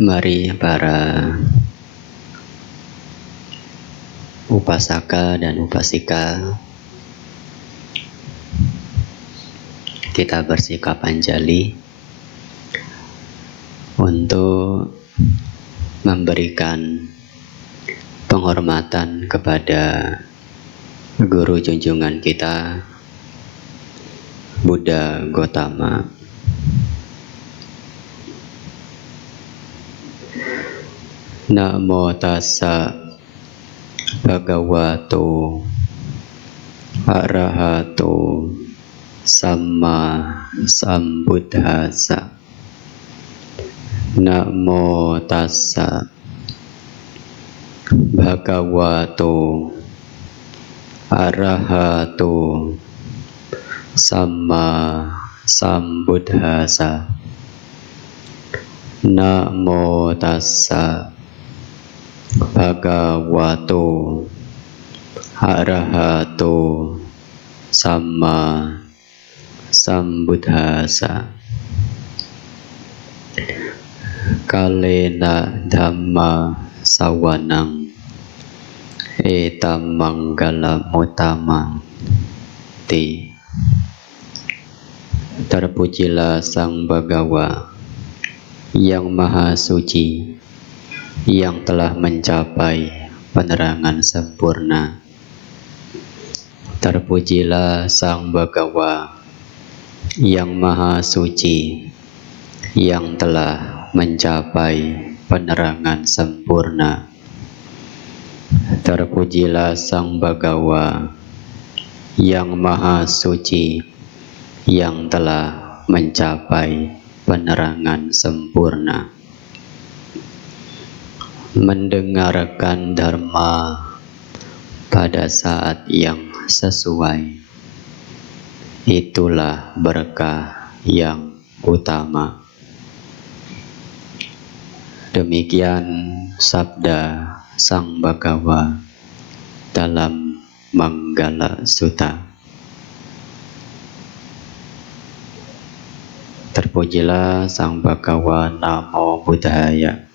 Mari para upasaka dan upasika, kita bersikap anjali untuk memberikan penghormatan kepada guru junjungan kita, Buddha Gotama. Namo tassa bhagavato arahato samma sambuddhassa. Namo tassa bhagavato arahato samma sambuddhassa. Namo tassa bhagavato arahato samma sambuddhassa. Kalena dhamma sawanang etam manggala mutamang ti. Terpujilah Sang Bhagawa yang Maha Suci, yang telah mencapai penerangan sempurna. Terpujilah Sang Bhagawa yang Maha Suci, yang telah mencapai penerangan sempurna. Terpujilah Sang Bhagawa yang Maha Suci, yang telah mencapai penerangan sempurna. Mendengarkan dharma pada saat yang sesuai, itulah berkah yang utama. Demikian sabda Sang Bhagawa dalam Manggala Sutta. Terpujilah Sang Bhagawa. Namo Buddhaya.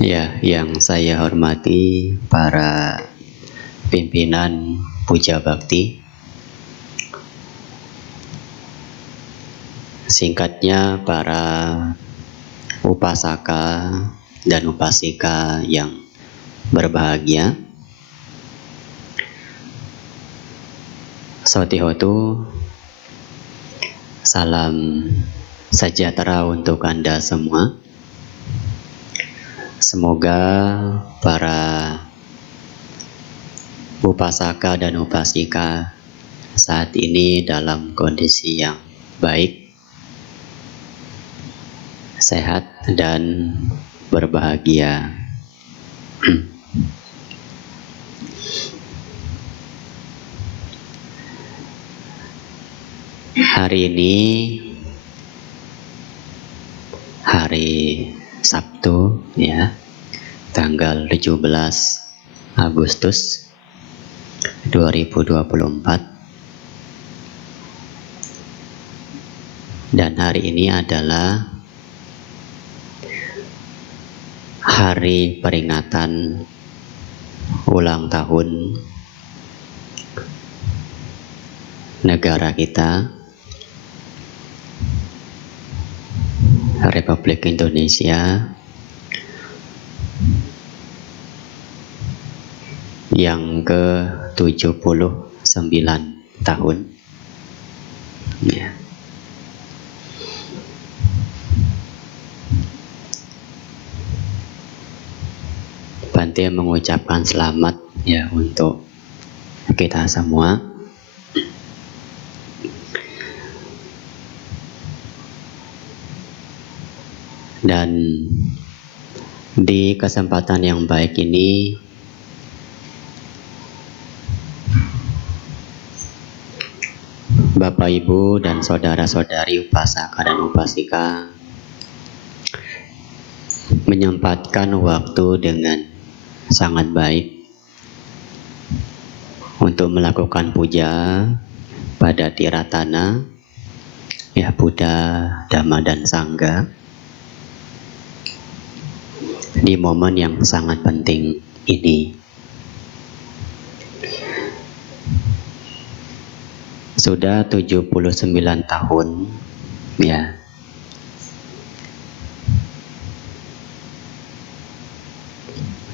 Ya, yang saya hormati para pimpinan Puja Bakti. Singkatnya, para upasaka dan upasika yang berbahagia, Sawatihotu, salam sejahtera untuk Anda semua. Semoga para upasaka dan upasika saat ini dalam kondisi yang baik, sehat dan berbahagia. Hari ini hari Sabtu, ya, tanggal 17 Agustus 2024. Dan hari ini adalah hari peringatan ulang tahun negara kita, Republik Indonesia yang ke-79 tahun. Ya. Bante mengucapkan selamat ya untuk kita semua. Dan di kesempatan yang baik ini Bapak Ibu dan saudara-saudari upasaka dan upasika menyempatkan waktu dengan sangat baik untuk melakukan puja pada Tiratana ya Buddha, Dhamma dan Sangha di momen yang sangat penting ini. Sudah 79 tahun ya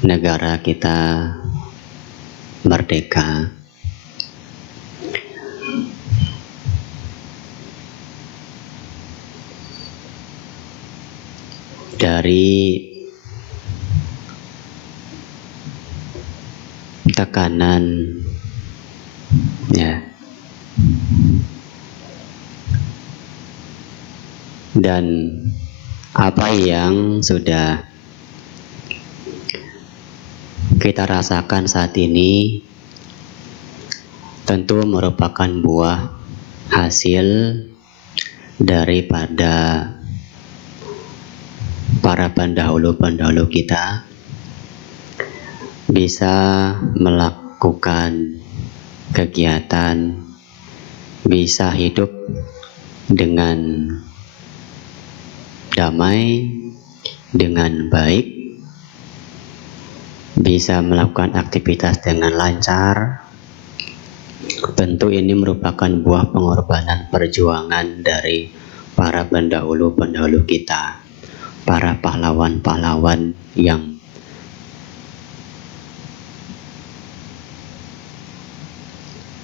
negara kita merdeka. Dari tekanan ya dan apa yang sudah kita rasakan saat ini tentu merupakan buah hasil daripada para pendahulu-pendahulu kita bisa melakukan kegiatan, bisa hidup dengan damai, dengan baik, bisa melakukan aktivitas dengan lancar. Tentu ini merupakan buah pengorbanan perjuangan dari para pendahulu-pendahulu kita, para pahlawan-pahlawan yang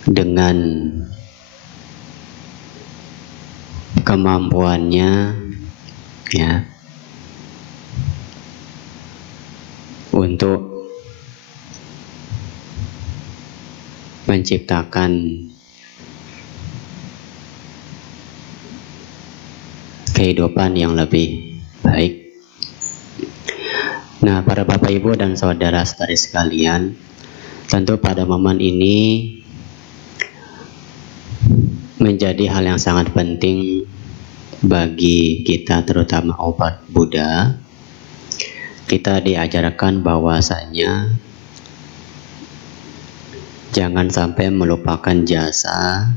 dengan kemampuannya ya untuk menciptakan kehidupan yang lebih baik. Nah, para Bapak Ibu dan saudara-saudari sekalian, tentu pada momen ini menjadi hal yang sangat penting bagi kita, terutama umat Buddha. Kita diajarkan bahwasanya jangan sampai melupakan jasa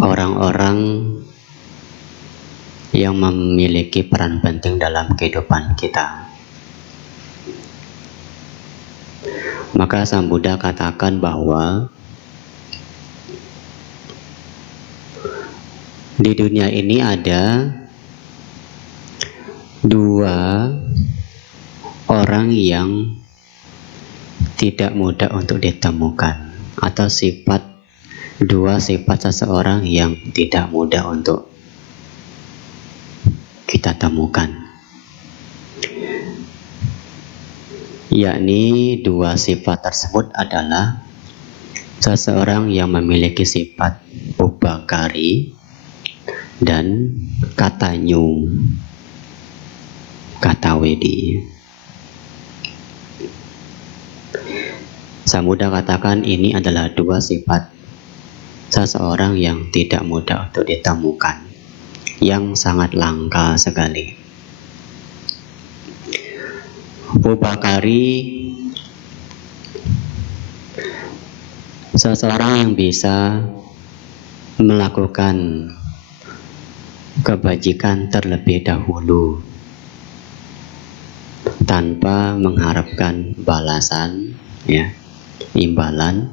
orang-orang yang memiliki peran penting dalam kehidupan kita. Maka Sang Buddha katakan bahwa di dunia ini ada dua orang yang tidak mudah untuk ditemukan, atau dua sifat seseorang yang tidak mudah untuk kita temukan, yakni dua sifat tersebut adalah seseorang yang memiliki sifat upakari dan katanyu, katawedi. Sang Buddha katakan ini adalah dua sifat seseorang yang tidak mudah untuk ditemukan, yang sangat langka sekali. Upakari, seseorang yang bisa melakukan kebajikan terlebih dahulu tanpa mengharapkan balasan ya, imbalan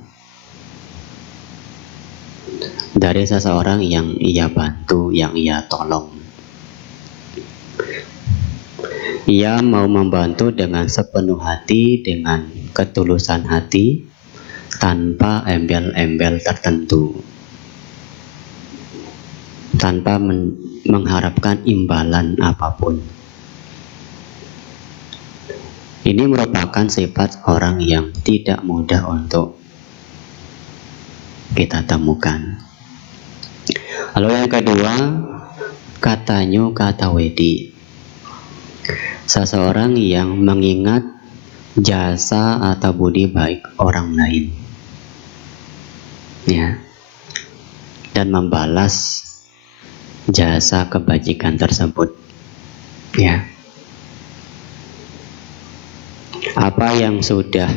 dari seseorang yang ia bantu, yang ia tolong. Ia mau membantu dengan sepenuh hati, dengan ketulusan hati, tanpa embel-embel tertentu, tanpa mengharapkan imbalan apapun. Ini merupakan sifat orang yang tidak mudah untuk kita temukan. Lalu yang kedua, katanya kata wedi. Seseorang yang mengingat jasa atau budi baik orang lain, ya, dan membalas jasa kebajikan tersebut, ya. Apa yang sudah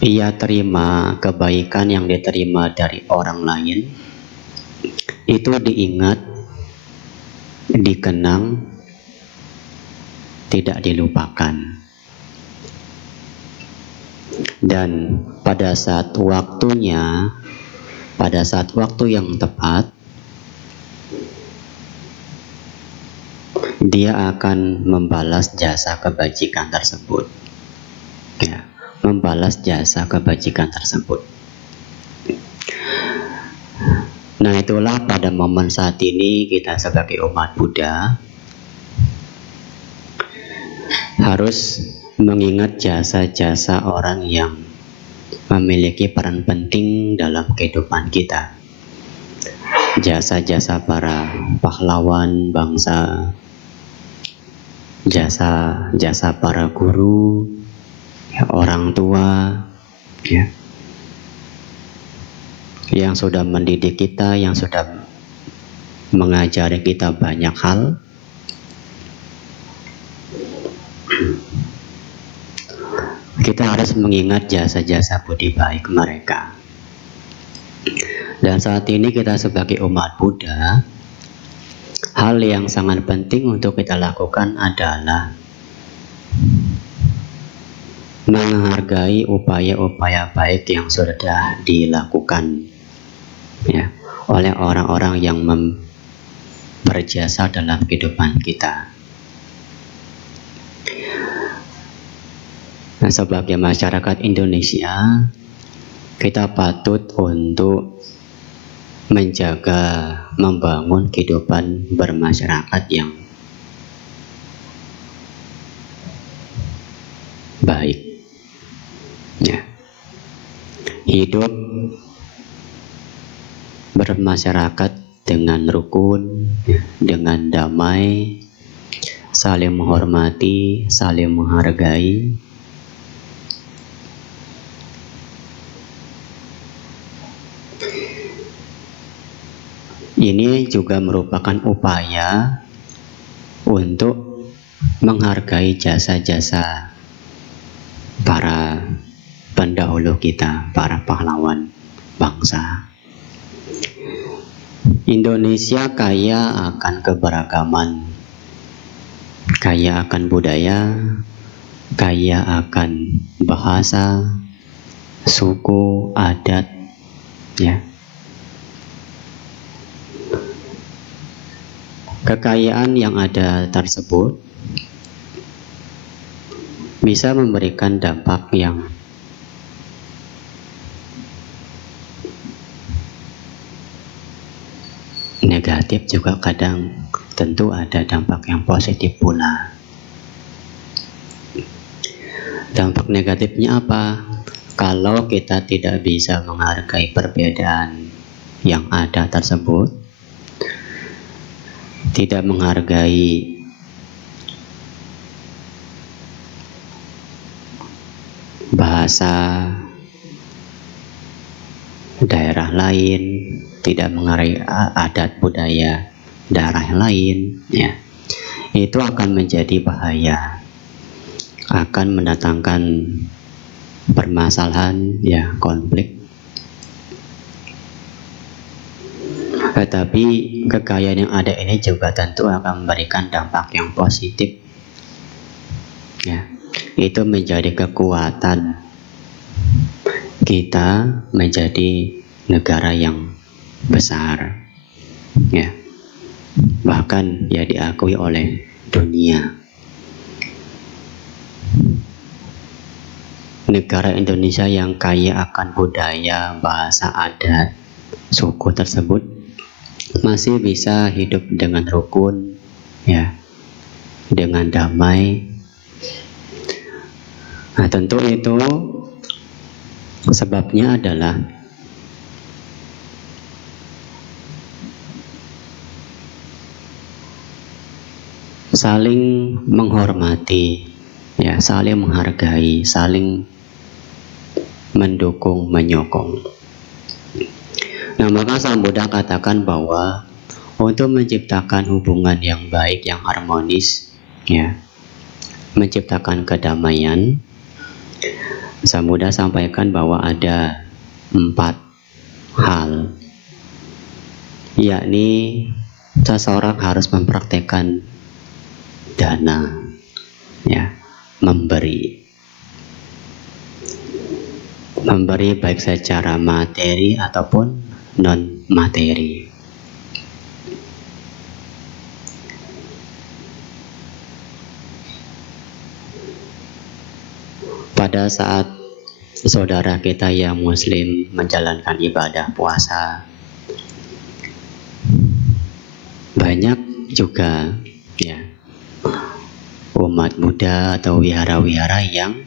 ia terima, kebaikan yang diterima dari orang lain, itu diingat, dikenang, tidak dilupakan. Dan pada saat waktunya, pada saat waktu yang tepat, dia akan membalas jasa kebajikan tersebut, ya, membalas jasa kebajikan tersebut. Nah, itulah pada momen saat ini kita sebagai umat Buddha harus mengingat jasa-jasa orang yang memiliki peran penting dalam kehidupan kita. Jasa-jasa para pahlawan bangsa, jasa para guru, ya, orang tua, ya, yang sudah mendidik kita, yang sudah mengajari kita banyak hal. Kita harus mengingat jasa-jasa budi baik mereka. Dan saat ini kita sebagai umat Buddha, hal yang sangat penting untuk kita lakukan adalah menghargai upaya-upaya baik yang sudah dilakukan, ya, oleh orang-orang yang berjasa dalam kehidupan kita. Nah, sebagai masyarakat Indonesia, kita patut untuk menjaga, membangun kehidupan bermasyarakat yang baik, ya. Hidup bermasyarakat dengan rukun, ya, dengan damai, saling menghormati, saling menghargai. Ini juga merupakan upaya untuk menghargai jasa-jasa para pendahulu kita, para pahlawan bangsa. Indonesia kaya akan keberagaman, kaya akan budaya, kaya akan bahasa, suku, adat, ya. Kekayaan yang ada tersebut bisa memberikan dampak yang negatif juga, kadang tentu ada dampak yang positif pula. Dampak negatifnya apa? Kalau kita tidak bisa menghargai perbedaan yang ada tersebut, tidak menghargai bahasa daerah lain, tidak menghargai adat budaya daerah lain, ya, itu akan menjadi bahaya, akan mendatangkan permasalahan, ya, konflik. Tetapi kekayaan yang ada ini juga tentu akan memberikan dampak yang positif, ya. Itu menjadi kekuatan kita menjadi negara yang besar, ya. Bahkan ya diakui oleh dunia. Negara Indonesia yang kaya akan budaya, bahasa, adat, suku tersebut masih bisa hidup dengan rukun, ya, dengan damai. Nah, tentu itu sebabnya adalah saling menghormati, ya, saling menghargai, saling mendukung, menyokong. Nah, maka Sang Buddha katakan bahwa untuk menciptakan hubungan yang baik, yang harmonis, ya, menciptakan kedamaian, Sang Buddha sampaikan bahwa ada 4 hal, yakni seseorang harus mempraktekkan dana, ya, memberi baik secara materi ataupun non materi. Pada saat saudara kita yang muslim menjalankan ibadah puasa, banyak juga, ya, umat Buddha atau wihara-wihara yang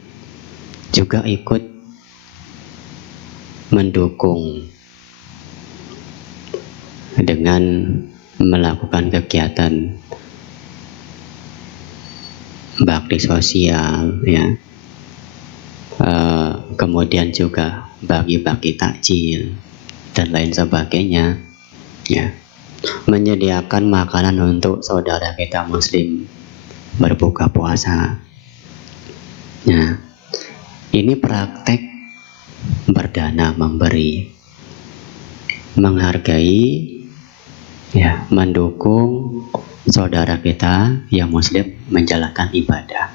juga ikut mendukung dengan melakukan kegiatan bakti sosial, ya, kemudian juga bagi-bagi takjil dan lain sebagainya, ya, menyediakan makanan untuk saudara kita muslim berbuka puasa. Nah, ini praktek berdana, memberi, menghargai, ya, mendukung saudara kita yang muslim menjalankan ibadah.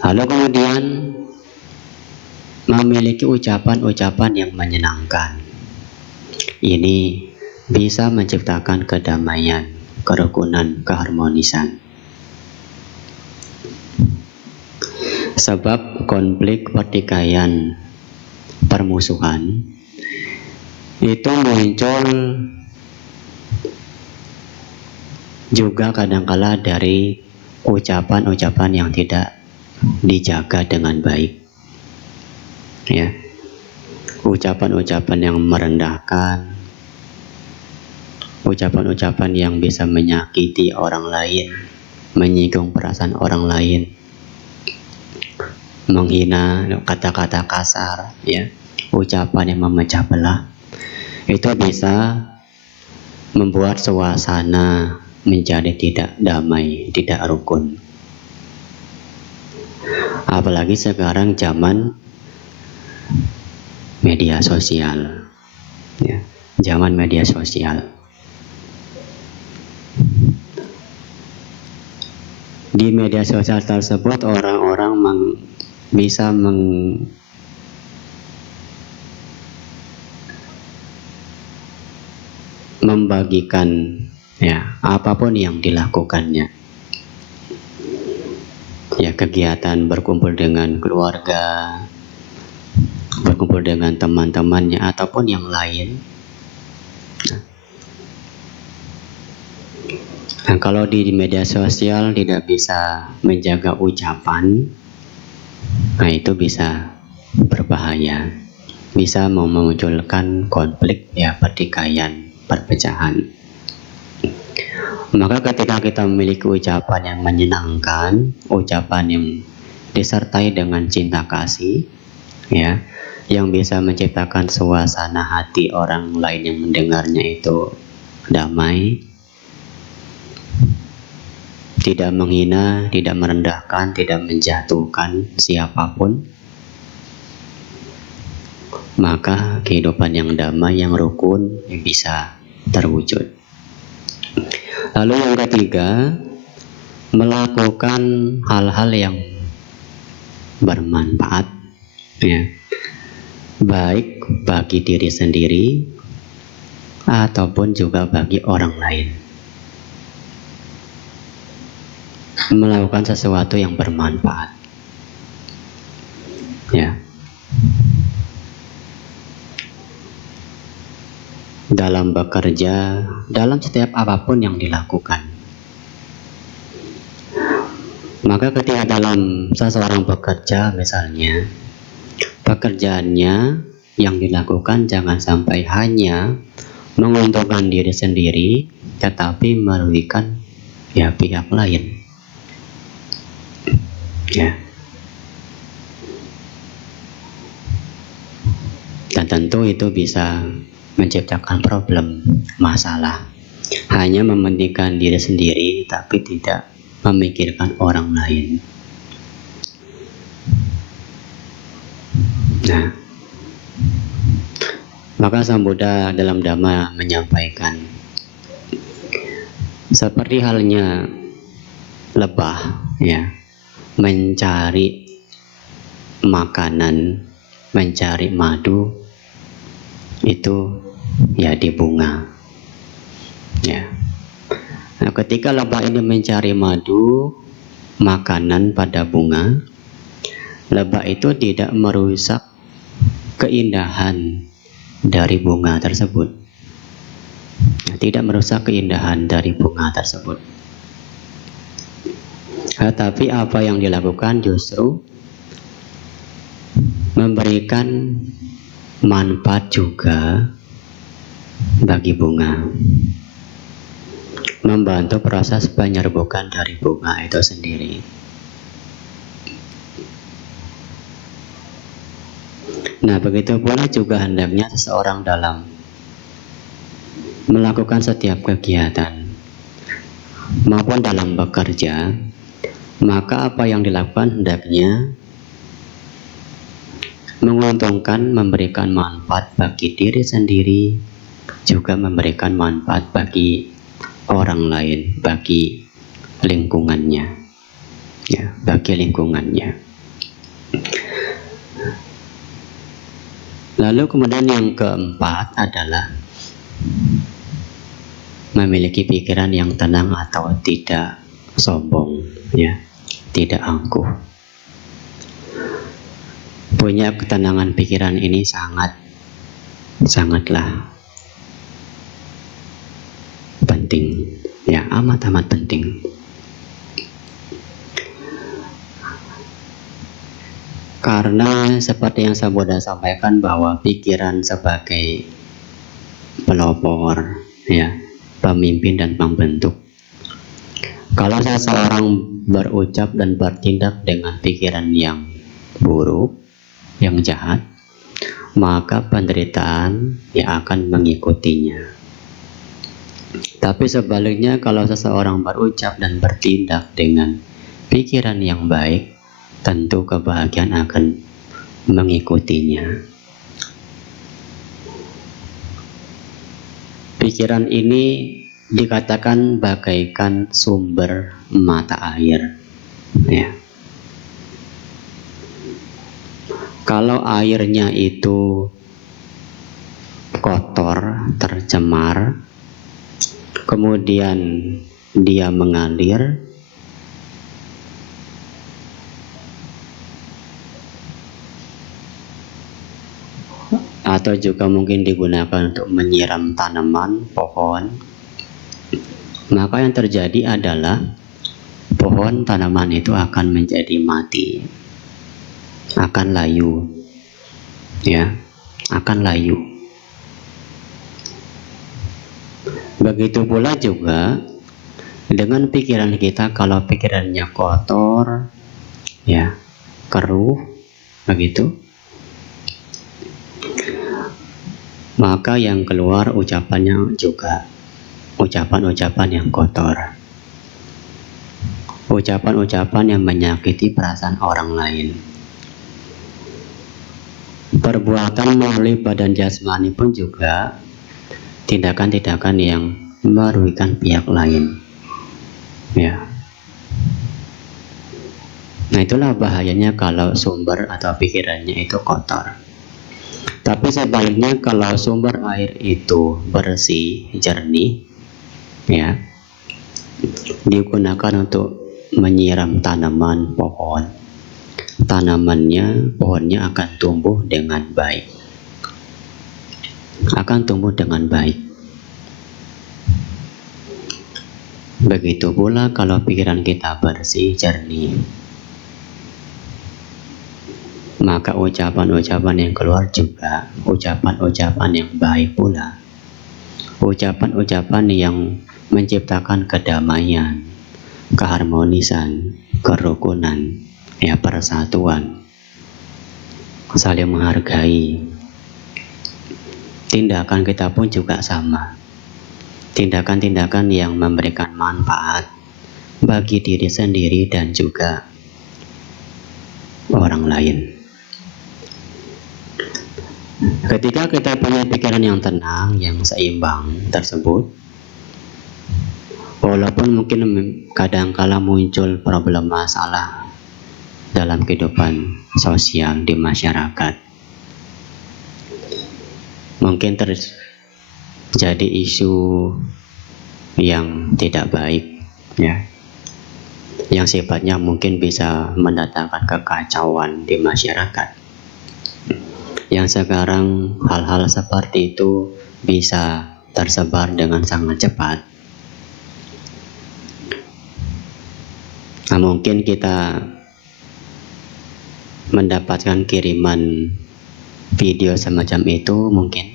Lalu kemudian memiliki ucapan-ucapan yang menyenangkan. Ini bisa menciptakan kedamaian, kerukunan, keharmonisan. Sebab konflik, pertikaian, permusuhan itu muncul juga kadangkala dari ucapan-ucapan yang tidak dijaga dengan baik, ya, ucapan-ucapan yang merendahkan, ucapan-ucapan yang bisa menyakiti orang lain, menyinggung perasaan orang lain, menghina, kata-kata kasar, ya, ucapan yang memecah belah, itu bisa membuat suasana menjadi tidak damai, tidak rukun. Apalagi sekarang zaman media sosial, ya, zaman media sosial. Di media sosial tersebut orang-orang bisa membagikan, ya, apapun yang dilakukannya, ya, kegiatan berkumpul dengan keluarga, berkumpul dengan teman-temannya ataupun yang lain. Nah, kalau di media sosial tidak bisa menjaga ucapan, nah itu bisa berbahaya, bisa memunculkan konflik, ya, pertikaian, perpecahan. Maka ketika kita memiliki ucapan yang menyenangkan, ucapan yang disertai dengan cinta kasih, ya, yang bisa menciptakan suasana hati orang lain yang mendengarnya itu damai, tidak menghina, tidak merendahkan, tidak menjatuhkan siapapun, maka kehidupan yang damai, yang rukun bisa terwujud. Lalu yang ketiga, melakukan hal-hal yang bermanfaat, ya, baik bagi diri sendiri ataupun juga bagi orang lain. melakukan sesuatu yang bermanfaat. Ya. Dalam bekerja, dalam setiap apapun yang dilakukan. Maka ketika dalam seseorang bekerja misalnya, pekerjaannya yang dilakukan jangan sampai hanya menguntungkan diri sendiri, tetapi merugikan ya pihak lain. Ya. Dan tentu itu bisa menciptakan problem, masalah. Hanya mementingkan diri sendiri, tapi tidak memikirkan orang lain. Nah, maka Sang Buddha dalam Dhamma menyampaikan, seperti halnya lebah, ya, mencari makanan, mencari madu, itu ya di bunga. Ya. Nah, ketika lebah ini mencari madu, makanan pada bunga, lebah itu tidak merusak keindahan dari bunga tersebut. Tidak merusak keindahan dari bunga tersebut. Tetapi apa yang dilakukan justru memberikan manfaat juga bagi bunga, membantu proses penyerbukan dari bunga itu sendiri. Nah, begitu pula juga hendaknya seseorang dalam melakukan setiap kegiatan maupun dalam bekerja, maka apa yang dilakukan hendaknya menguntungkan, memberikan manfaat bagi diri sendiri, juga memberikan manfaat bagi orang lain, bagi lingkungannya, ya, bagi lingkungannya. Lalu kemudian yang keempat adalah memiliki pikiran yang tenang atau tidak sombong, ya, tidak angkuh. Punya ketenangan pikiran ini sangatlah penting, ya, amat penting. Karena seperti yang Sang Buddha sampaikan bahwa pikiran sebagai pelopor, ya, pemimpin dan pembentuk. Kalau seseorang berucap dan bertindak dengan pikiran yang buruk, yang jahat, maka penderitaan ya akan mengikutinya. Tapi sebaliknya, kalau seseorang berucap dan bertindak dengan pikiran yang baik, tentu kebahagiaan akan mengikutinya. Pikiran ini dikatakan bagaikan sumber mata air, ya. Kalau airnya itu kotor, tercemar, kemudian dia mengalir, atau juga mungkin digunakan untuk menyiram tanaman, pohon, maka yang terjadi adalah pohon, tanaman itu akan menjadi mati, akan layu, ya, akan layu. Begitu pula juga dengan pikiran kita, kalau pikirannya kotor, ya, keruh, begitu, maka yang keluar ucapannya juga ucapan-ucapan yang kotor, ucapan-ucapan yang menyakiti perasaan orang lain. Perbuatan melalui badan jasmani pun juga tindakan-tindakan yang merugikan pihak lain, ya. Nah, itulah bahayanya kalau sumber atau pikirannya itu kotor. Tapi sebaliknya, kalau sumber air itu bersih, jernih, ya, digunakan untuk menyiram tanaman pohon, pohonnya akan tumbuh dengan baik. Begitu pula kalau pikiran kita bersih, jernih, maka ucapan-ucapan yang keluar juga ucapan-ucapan yang baik pula. Ucapan-ucapan yang menciptakan kedamaian, keharmonisan, kerukunan, persatuan, saling menghargai. Tindakan kita pun juga sama. Tindakan-tindakan yang memberikan manfaat bagi diri sendiri dan juga orang lain. Ketika kita punya pikiran yang tenang, yang seimbang tersebut, walaupun mungkin kadang-kala muncul problem masalah dalam kehidupan sosial di masyarakat, mungkin terjadi isu yang tidak baik, yang sifatnya mungkin bisa mendatangkan kekacauan di masyarakat. Yang sekarang hal-hal seperti itu bisa tersebar dengan sangat cepat. Nah, mungkin kita mendapatkan kiriman video semacam itu mungkin.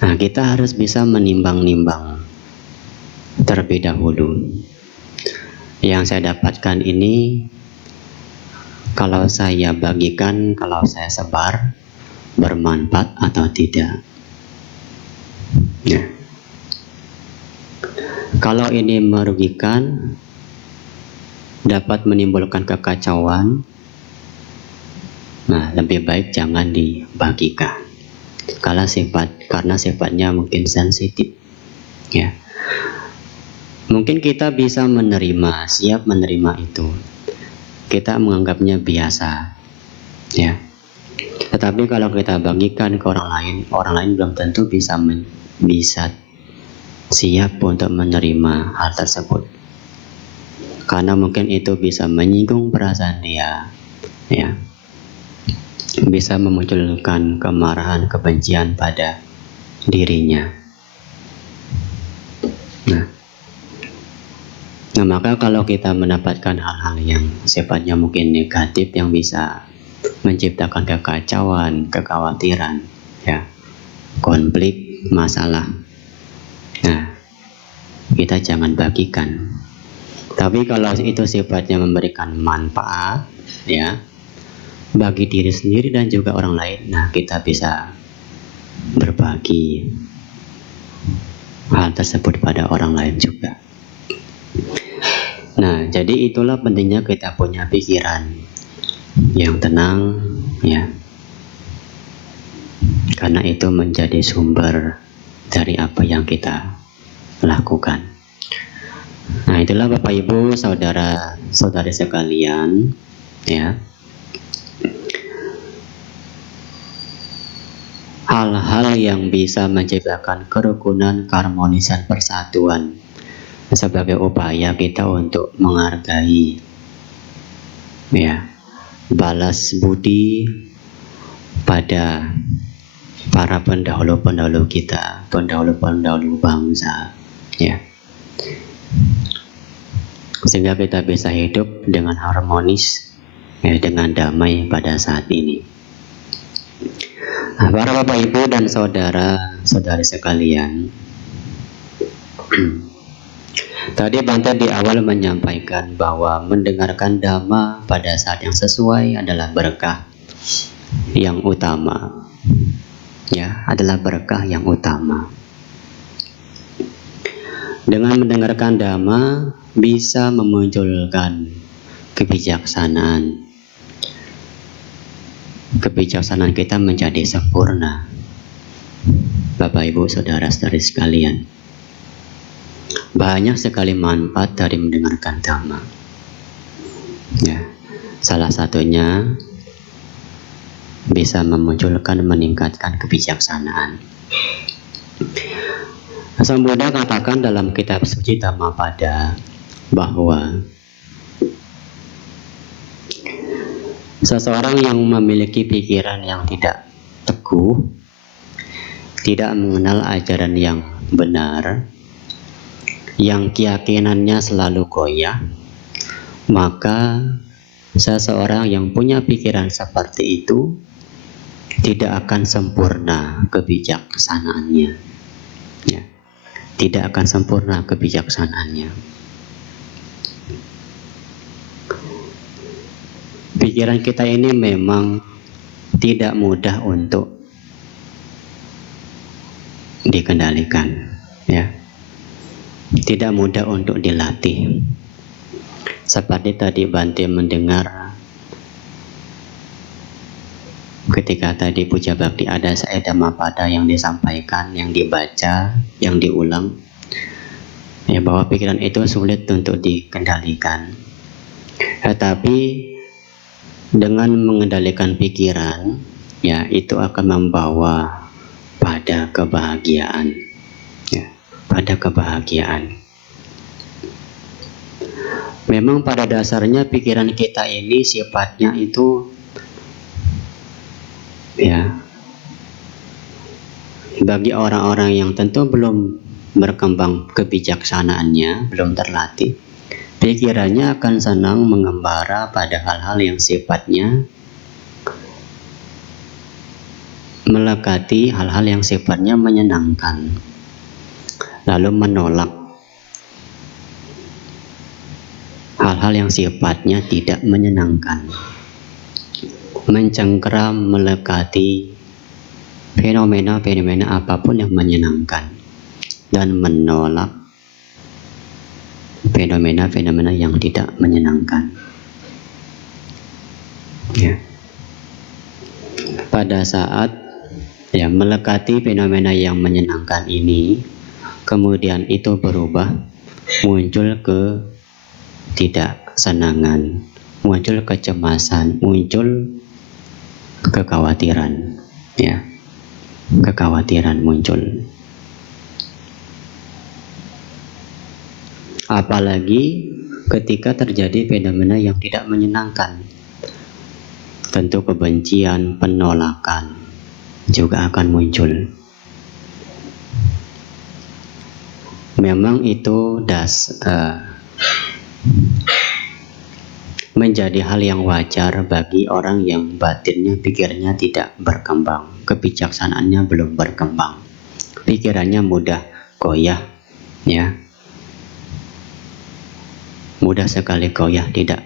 Nah, kita harus bisa menimbang-nimbang terlebih dahulu. Yang saya dapatkan ini, kalau saya bagikan, kalau saya sebar, bermanfaat atau tidak. Kalau ini merugikan, dapat menimbulkan kekacauan, nah lebih baik jangan dibagikan. Karena sifatnya mungkin sensitif. Mungkin kita bisa siap menerima itu. Kita menganggapnya biasa, Tetapi kalau kita bagikan ke orang lain belum tentu bisa siap untuk menerima hal tersebut. Karena mungkin itu bisa menyinggung perasaan dia, bisa memunculkan kemarahan, kebencian pada dirinya. Nah, maka kalau kita mendapatkan hal-hal yang sifatnya mungkin negatif yang bisa menciptakan kekacauan, kekhawatiran, konflik, masalah, nah kita jangan bagikan. Tapi kalau itu sifatnya memberikan manfaat, bagi diri sendiri dan juga orang lain, nah kita bisa berbagi hal tersebut pada orang lain juga. Nah, jadi itulah pentingnya kita punya pikiran yang tenang, karena itu menjadi sumber dari apa yang kita lakukan. Nah, itulah Bapak Ibu, saudara-saudari sekalian, hal-hal yang bisa menciptakan kerukunan, keharmonisan, persatuan sebagai upaya kita untuk menghargai, balas budi pada para pendahulu-pendahulu kita, pendahulu-pendahulu bangsa, sehingga kita bisa hidup dengan harmonis, dengan damai pada saat ini. Nah, para Bapak Ibu dan saudara-saudari sekalian, tadi Bante di awal menyampaikan bahwa mendengarkan Dhamma pada saat yang sesuai adalah berkah yang utama, adalah berkah yang utama. Dengan mendengarkan Dhamma bisa memunculkan kebijaksanaan. Kebijaksanaan kita menjadi sempurna. Bapak Ibu saudara-saudari sekalian, banyak sekali manfaat dari mendengarkan Dhamma. Salah satunya bisa meningkatkan kebijaksanaan. Sang Buddha katakan dalam kitab suci Dhammapada bahwa Seseorang yang memiliki pikiran yang tidak teguh, tidak mengenal ajaran yang benar, yang keyakinannya selalu goyah, maka seseorang yang punya pikiran seperti itu tidak akan sempurna kebijaksanaannya, ya, tidak akan sempurna kebijaksanaannya. Pikiran kita ini memang tidak mudah untuk dikendalikan, ya, tidak mudah untuk dilatih. Seperti tadi Bante mendengar ketika tadi Puja Bakti ada Saedamapada yang disampaikan, yang dibaca, yang diulang, ya, bahwa pikiran itu sulit untuk dikendalikan. Tetapi dengan mengendalikan pikiran, ya, itu akan membawa pada kebahagiaan, ya, pada kebahagiaan. Memang pada dasarnya pikiran kita ini sifatnya itu, ya, bagi orang-orang yang tentu belum berkembang kebijaksanaannya, belum terlatih, pikirannya akan senang mengembara pada hal-hal yang sifatnya melekati hal-hal yang sifatnya menyenangkan, lalu menolak hal-hal yang sifatnya tidak menyenangkan, mencengkeram melekati fenomena-fenomena apapun yang menyenangkan, dan menolak fenomena-fenomena yang tidak menyenangkan, ya. Pada saat, ya, melekati fenomena yang menyenangkan ini, kemudian itu berubah, muncul ketidaksenangan, muncul kecemasan, muncul kekhawatiran, ya, kekhawatiran muncul. Apalagi ketika terjadi fenomena yang tidak menyenangkan, tentu kebencian, penolakan juga akan muncul. Memang itu menjadi hal yang wajar bagi orang yang batinnya, pikirnya tidak berkembang, kebijaksanaannya belum berkembang, pikirannya mudah goyah, ya, mudah sekali goyah, tidak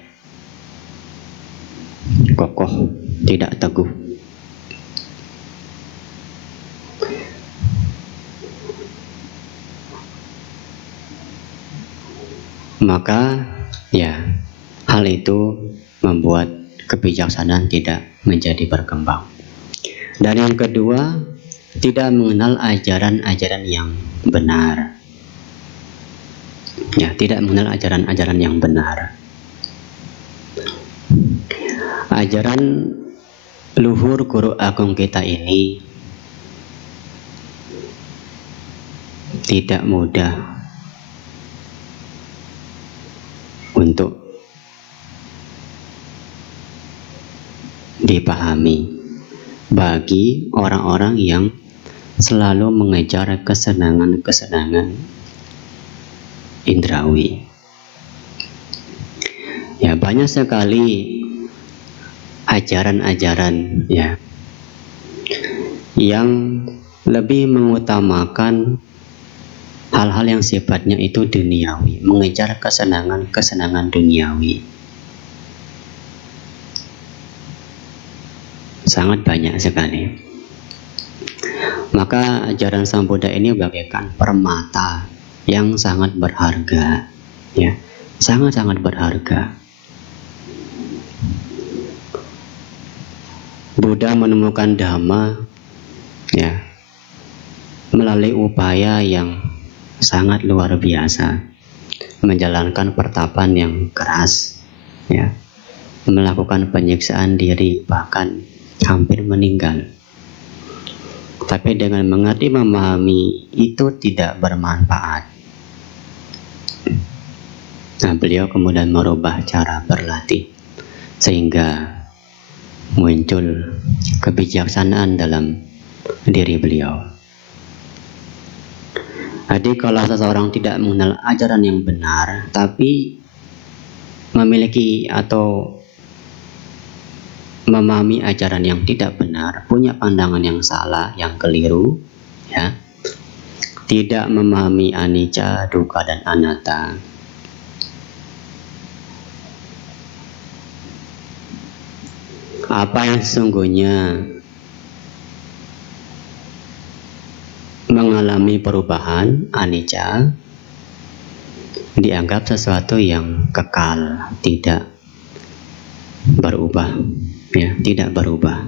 kokoh, tidak teguh. Maka, ya, hal itu membuat kebijaksanaan tidak menjadi berkembang. Dan yang kedua, tidak mengenal ajaran-ajaran yang benar, ya, tidak mengenal ajaran-ajaran yang benar. Ajaran luhur guru agung kita ini tidak mudah untuk dipahami bagi orang-orang yang selalu mengejar kesenangan-kesenangan indrawi. Ya, banyak sekali ajaran-ajaran, ya, yang lebih mengutamakan hal-hal yang sifatnya itu duniawi, mengejar kesenangan-kesenangan duniawi. Sangat banyak sekali. Maka ajaran Sang Buddha ini bagaikan permata yang sangat berharga, ya, sangat-sangat berharga. Buddha menemukan Dhamma, ya, melalui upaya yang sangat luar biasa, menjalankan pertapan yang keras, ya, melakukan penyiksaan diri, bahkan hampir meninggal. Tapi dengan mengerti, memahami itu tidak bermanfaat. Nah, beliau kemudian merubah cara berlatih, sehingga muncul kebijaksanaan dalam diri beliau. Jadi kalau seseorang tidak mengenal ajaran yang benar, tapi memiliki atau memahami ajaran yang tidak benar, punya pandangan yang salah, yang keliru, ya, tidak memahami anicca, dukkha, dan anatta, apa yang sesungguhnya mengalami perubahan anicca dianggap sesuatu yang kekal, tidak berubah, ya, tidak berubah.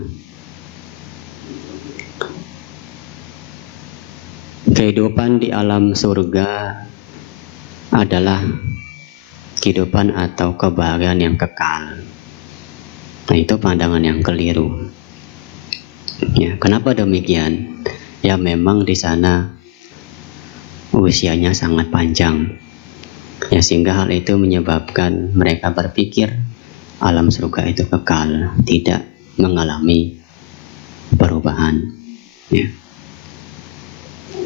Kehidupan di alam surga adalah kehidupan atau kebahagiaan yang kekal. Nah, itu pandangan yang keliru. Ya, kenapa demikian? Ya, memang di sana usianya sangat panjang. Ya, sehingga hal itu menyebabkan mereka berpikir alam surga itu kekal, tidak mengalami perubahan. Ya.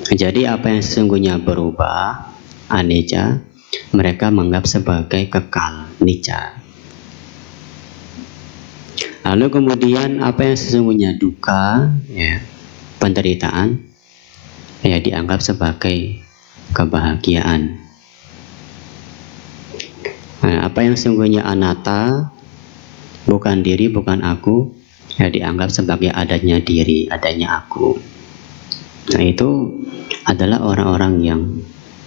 Jadi apa yang sesungguhnya berubah, anicca, mereka menganggap sebagai kekal, nicca. Lalu kemudian apa yang sesungguhnya dukkha, ya, penderitaan, ya, dianggap sebagai kebahagiaan. Nah, apa yang sesungguhnya anatta, bukan diri, bukan aku, ya, dianggap sebagai adanya diri, adanya aku. Nah, itu adalah orang-orang yang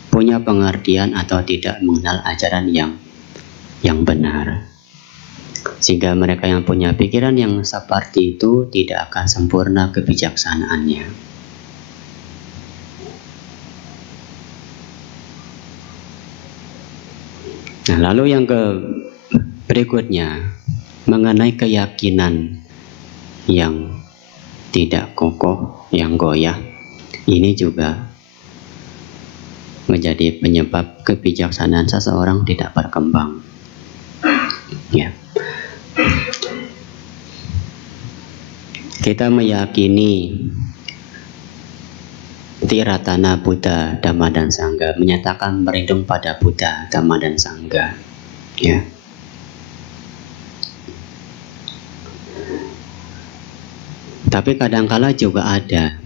punya pengertian atau tidak mengenal ajaran yang benar. Sehingga mereka yang punya pikiran yang seperti itu tidak akan sempurna kebijaksanaannya. Nah, lalu yang berikutnya mengenai keyakinan yang tidak kokoh, yang goyah, ini juga menjadi penyebab kebijaksanaan seseorang tidak berkembang. Ya. Kita meyakini Tiratana Buddha, Dhamma dan Sangha, menyatakan berlindung pada Buddha, Dhamma dan Sangha. Ya. Tapi kadangkala juga ada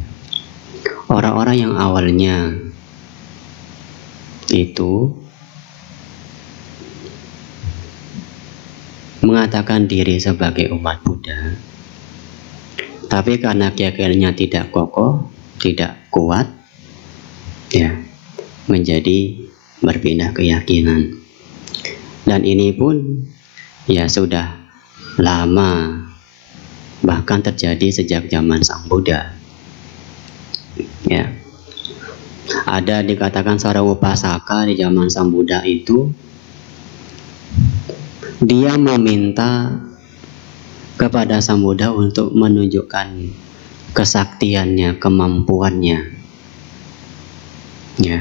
orang-orang yang awalnya itu mengatakan diri sebagai umat Buddha, tapi karena keyakinannya tidak kokoh, tidak kuat, ya, menjadi berpindah keyakinan. Dan ini pun ya sudah lama, bahkan terjadi sejak zaman Sang Buddha. Ya, ada dikatakan seorang upasaka di zaman Sang Buddha itu, dia meminta kepada Sang Buddha untuk menunjukkan kesaktiannya, kemampuannya, ya.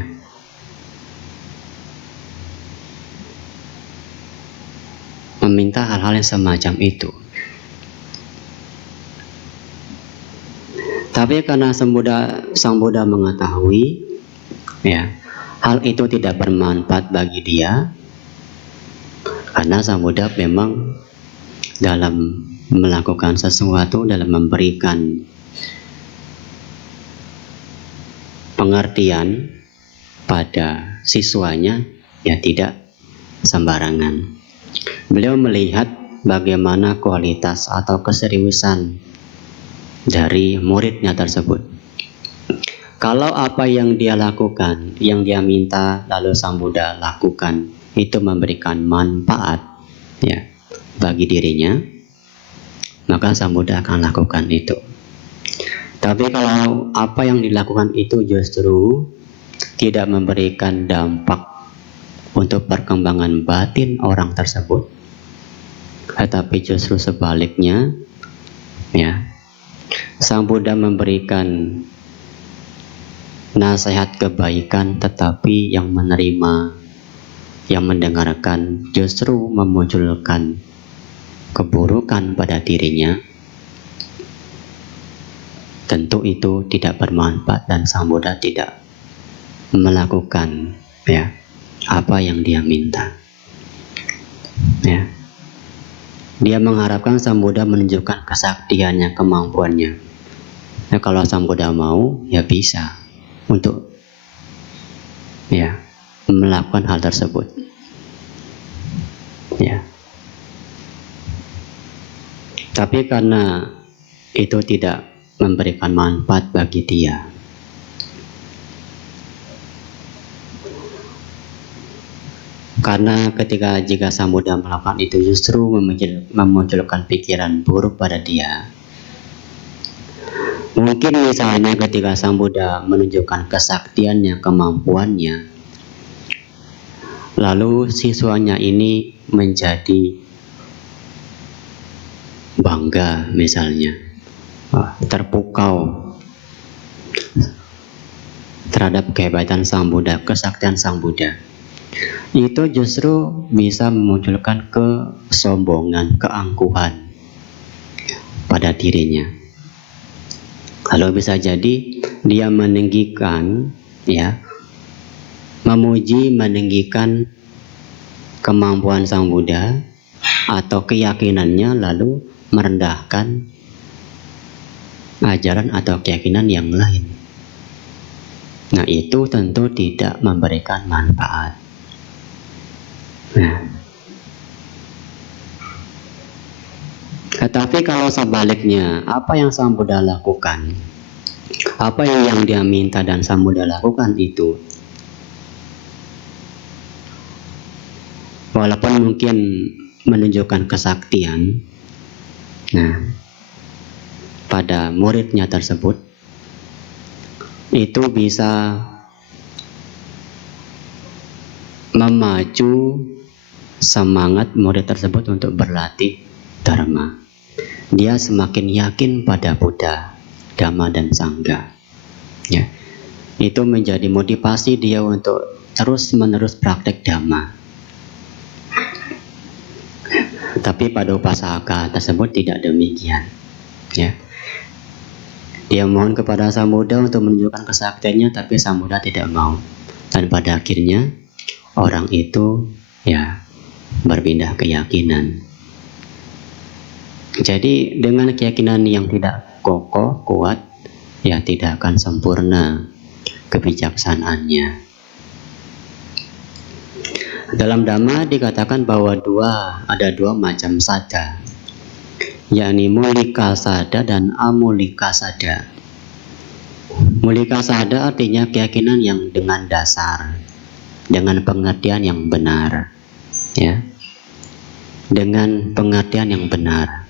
Meminta hal-hal yang semacam itu. Tapi karena Sang Buddha mengetahui, ya, hal itu tidak bermanfaat bagi dia, karena Sang Buddha memang dalam melakukan sesuatu, dalam memberikan pengertian pada siswanya, ya, tidak sembarangan. Beliau melihat bagaimana kualitas atau keseriusan dari muridnya tersebut. Kalau apa yang dia lakukan, yang dia minta lalu Sang Buddha lakukan, itu memberikan manfaat, ya, bagi dirinya, maka Sang Buddha akan lakukan itu. Tapi kalau apa yang dilakukan itu justru tidak memberikan dampak untuk perkembangan batin orang tersebut, tetapi justru sebaliknya, ya, Sang Buddha memberikan nasihat kebaikan, tetapi yang menerima, yang mendengarkan justru memunculkan keburukan pada dirinya, tentu itu tidak bermanfaat dan Sang Buddha tidak melakukan ya apa yang dia minta. Ya. Dia mengharapkan Sang Buddha menunjukkan kesaktiannya, kemampuannya. Nah, kalau Sang Buddha mau, ya bisa untuk ya melakukan hal tersebut. Ya. Tapi karena itu tidak memberikan manfaat bagi dia, karena jika Sang Buddha melakukan itu justru memunculkan pikiran buruk pada dia. Mungkin misalnya ketika Sang Buddha menunjukkan kesaktiannya, kemampuannya, lalu siswanya ini menjadi bangga misalnya, terpukau terhadap kehebatan Sang Buddha, kesaktian Sang Buddha. Itu justru bisa memunculkan kesombongan, keangkuhan pada dirinya. Kalau bisa jadi dia meninggikan, ya, memuji, meninggikan kemampuan Sang Buddha atau keyakinannya, lalu merendahkan ajaran atau keyakinan yang lain. Nah, itu tentu tidak memberikan manfaat. Nah, tetapi kalau sebaliknya, apa yang Sang Buddha lakukan, apa yang dia minta dan Sang Buddha lakukan itu, walaupun mungkin menunjukkan kesaktian, nah, pada muridnya tersebut, itu bisa memacu semangat murid tersebut untuk berlatih dharma. Dia semakin yakin pada Buddha, Dhamma, dan Sangha. Ya, itu menjadi motivasi dia untuk terus-menerus praktek Dhamma. Tapi pada upasaka tersebut tidak demikian. Ya, dia mohon kepada Sang Buddha untuk menunjukkan kesaktiannya, tapi Sang Buddha tidak mau. Dan pada akhirnya orang itu ya berpindah keyakinan. Jadi dengan keyakinan yang tidak kokoh, kuat, ya tidak akan sempurna kebijaksanaannya. Dalam Dhamma dikatakan bahwa ada dua macam sada, yakni mulika sada dan amulika sada. Mulika sada artinya keyakinan yang dengan dasar, dengan pengertian yang benar, ya, dengan pengertian yang benar.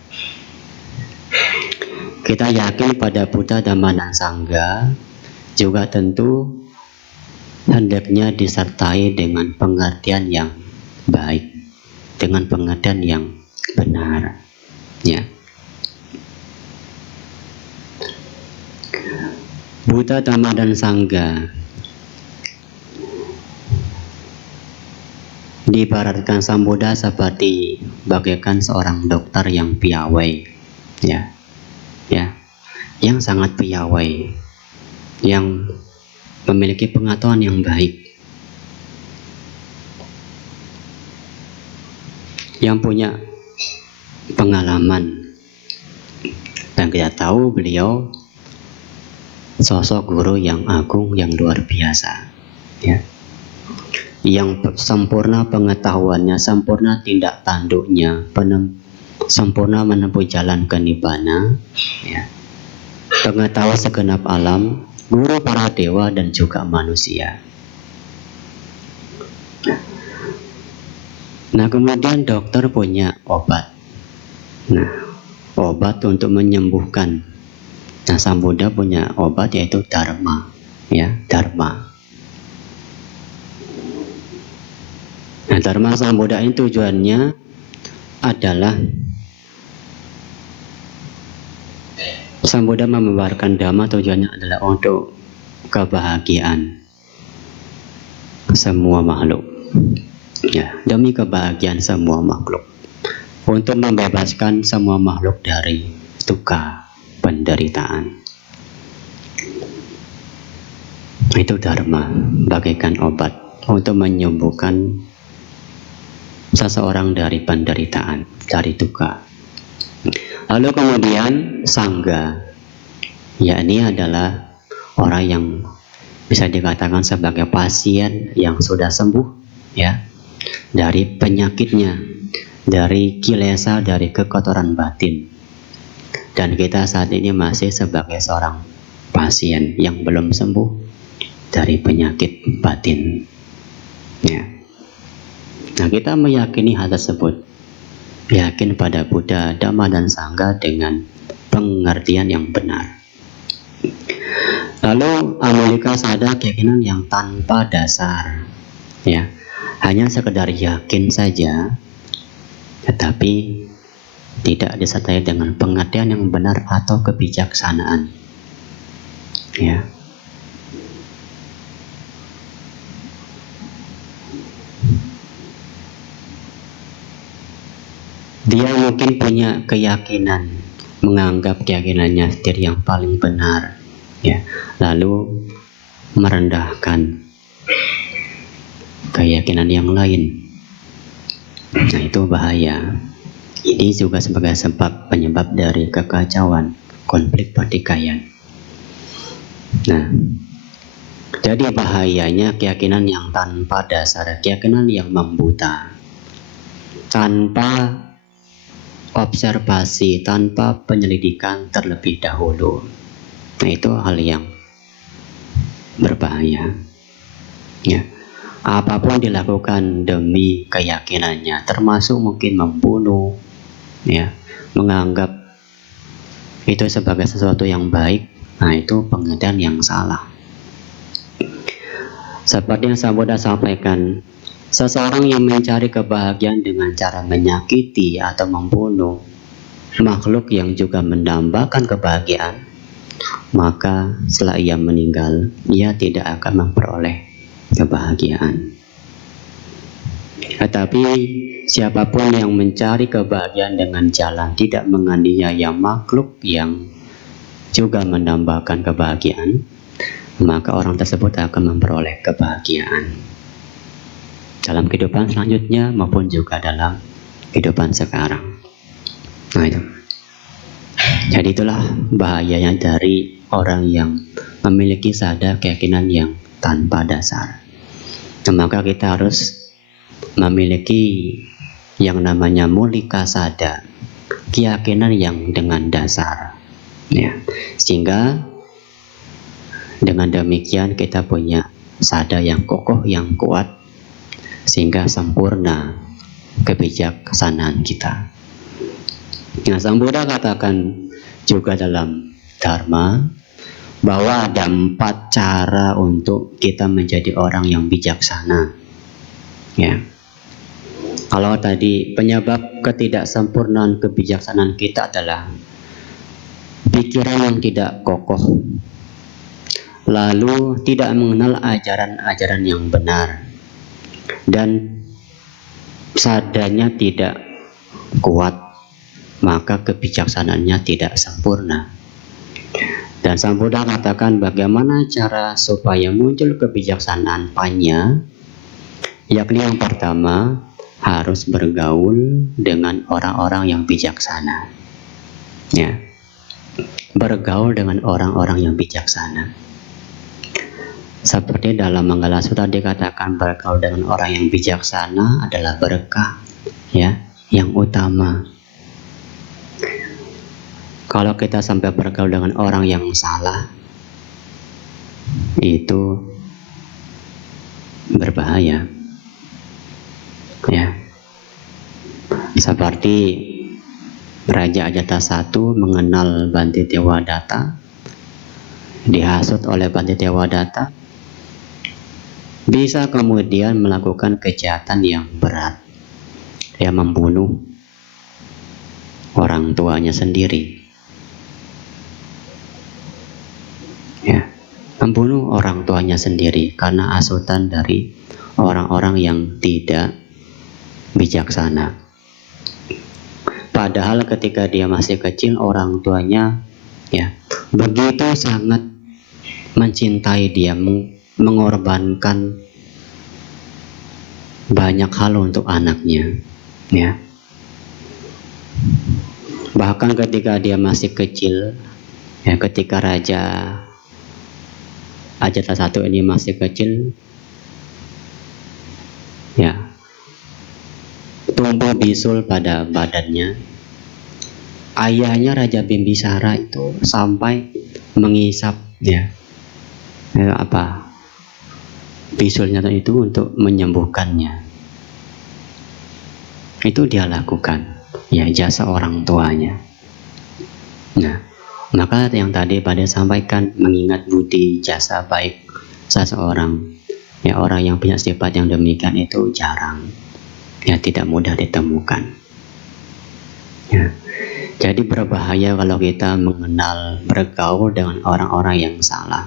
Kita yakin pada Buddha, Dhamma, dan Sangha, juga tentu hendaknya disertai dengan pengertian yang baik, dengan pengertian yang benar, ya. Buddha, Dhamma, dan Sangha diibaratkan Sang Buddha seperti bagaikan seorang dokter yang piawai, ya, yang sangat piawai, yang memiliki pengetahuan yang baik, yang punya pengalaman, dan kita tahu beliau sosok guru yang agung, yang luar biasa, ya, yang sempurna pengetahuannya, sempurna tindak tanduknya, sempurna menempuh jalan ke nibbana, ya, pengetahuan segenap alam, guru para dewa dan juga manusia. Nah, kemudian dokter punya obat. Nah, obat untuk menyembuhkan. Nah, Sang Buddha punya obat yaitu Dharma, ya, Dharma. Nah, Dharma Sang Buddha ini tujuannya adalah Sang Buddha membabarkan Dhamma, tujuannya adalah untuk kebahagiaan semua makhluk, ya, demi kebahagiaan semua makhluk, untuk membebaskan semua makhluk dari duka, penderitaan. Itu dharma, bagaikan obat untuk menyembuhkan seseorang dari penderitaan, dari duka. Lalu kemudian sangga, yakni adalah orang yang bisa dikatakan sebagai pasien yang sudah sembuh, ya, dari penyakitnya, dari kilesa, dari kekotoran batin. Dan kita saat ini masih sebagai seorang pasien yang belum sembuh dari penyakit batin, ya. Nah, kita meyakini hal tersebut, yakin pada Buddha, Dhamma, dan Sangha dengan pengertian yang benar. Lalu amulika sadha, keyakinan yang tanpa dasar, ya, hanya sekedar yakin saja, tetapi tidak disertai dengan pengertian yang benar atau kebijaksanaan, ya. Dia mungkin punya keyakinan, menganggap keyakinannya sendiri yang paling benar, ya, lalu merendahkan keyakinan yang lain. Nah, itu bahaya. Ini juga sebagai penyebab dari kekacauan, konflik pertikaian. Nah, jadi bahayanya keyakinan yang tanpa dasar, keyakinan yang membuta, tanpa observasi, tanpa penyelidikan terlebih dahulu. Nah, itu hal yang berbahaya, ya. Apapun dilakukan demi keyakinannya, termasuk mungkin membunuh, ya, menganggap itu sebagai sesuatu yang baik. Nah, itu pengertian yang salah. Seperti yang Sang Buddha sampaikan, seseorang yang mencari kebahagiaan dengan cara menyakiti atau membunuh makhluk yang juga mendambakan kebahagiaan, maka setelah ia meninggal, ia tidak akan memperoleh kebahagiaan. Tetapi siapapun yang mencari kebahagiaan dengan jalan tidak menganiaya makhluk yang juga mendambakan kebahagiaan, maka orang tersebut akan memperoleh kebahagiaan dalam kehidupan selanjutnya maupun juga dalam kehidupan sekarang. Nah, itu. Jadi itulah bahayanya dari orang yang memiliki sadar keyakinan yang tanpa dasar. Nah, maka kita harus memiliki yang namanya mulika sada, keyakinan yang dengan dasar, ya. Sehingga dengan demikian kita punya sada yang kokoh, yang kuat, sehingga sempurna kebijaksanaan kita. Nah, Sang Buddha katakan juga dalam Dharma bahwa ada 4 cara untuk kita menjadi orang yang bijaksana, ya. Kalau tadi penyebab ketidaksempurnaan kebijaksanaan kita adalah pikiran yang tidak kokoh, lalu tidak mengenal ajaran-ajaran yang benar, dan sadanya tidak kuat, maka kebijaksanaannya tidak sempurna. Dan Sang Buddha katakan bagaimana cara supaya muncul kebijaksanaan Panya, yakni yang pertama harus bergaul dengan orang-orang yang bijaksana, ya. Bergaul dengan orang-orang yang bijaksana. Seperti dalam Manggala Sutta dikatakan bergaul dengan orang yang bijaksana adalah berkah, ya, yang utama. Kalau kita sampai bergaul dengan orang yang salah, itu berbahaya, ya. Seperti Raja Ajatasattu mengenal Banti Dewadatta, dihasut oleh Banti Dewadatta, bisa kemudian melakukan kejahatan yang berat. Dia membunuh orang tuanya sendiri, ya, membunuh orang tuanya sendiri karena hasutan dari orang-orang yang tidak bijaksana. Padahal ketika dia masih kecil, orang tuanya, ya, begitu sangat mencintai dia, mengorbankan banyak hal untuk anaknya, ya. Bahkan ketika dia masih kecil, ya, ketika Raja Ajatasattu ini masih kecil, ya, tumbuh bisul pada badannya. Ayahnya Raja Bimbisara itu sampai mengisap, ya, bisulnya itu untuk menyembuhkannya. Itu dia lakukan, ya, jasa orang tuanya. Nah, maka yang tadi pada sampaikan, mengingat budi jasa baik seseorang, ya, orang yang punya sifat yang demikian itu jarang, ya, tidak mudah ditemukan, ya. Jadi berbahaya kalau kita mengenal, bergaul dengan orang-orang yang salah,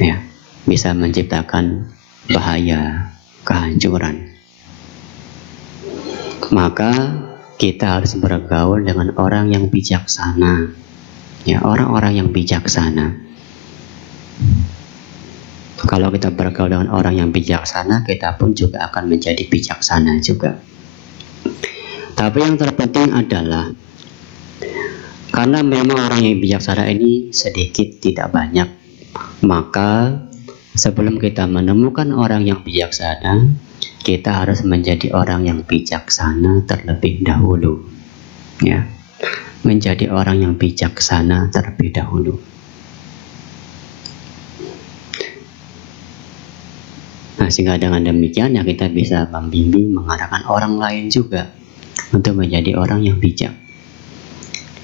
ya, bisa menciptakan bahaya, kehancuran. Maka kita harus bergaul dengan orang yang bijaksana, ya, orang-orang yang bijaksana. Kalau kita bergaul dengan orang yang bijaksana, kita pun juga akan menjadi bijaksana juga. Tapi yang terpenting adalah, karena memang orang yang bijaksana ini sedikit tidak banyak, maka sebelum kita menemukan orang yang bijaksana, kita harus menjadi orang yang bijaksana terlebih dahulu, ya, menjadi orang yang bijaksana terlebih dahulu. Nah, sehingga dengan demikian, ya, kita bisa membimbing, mengarahkan orang lain juga untuk menjadi orang yang bijak.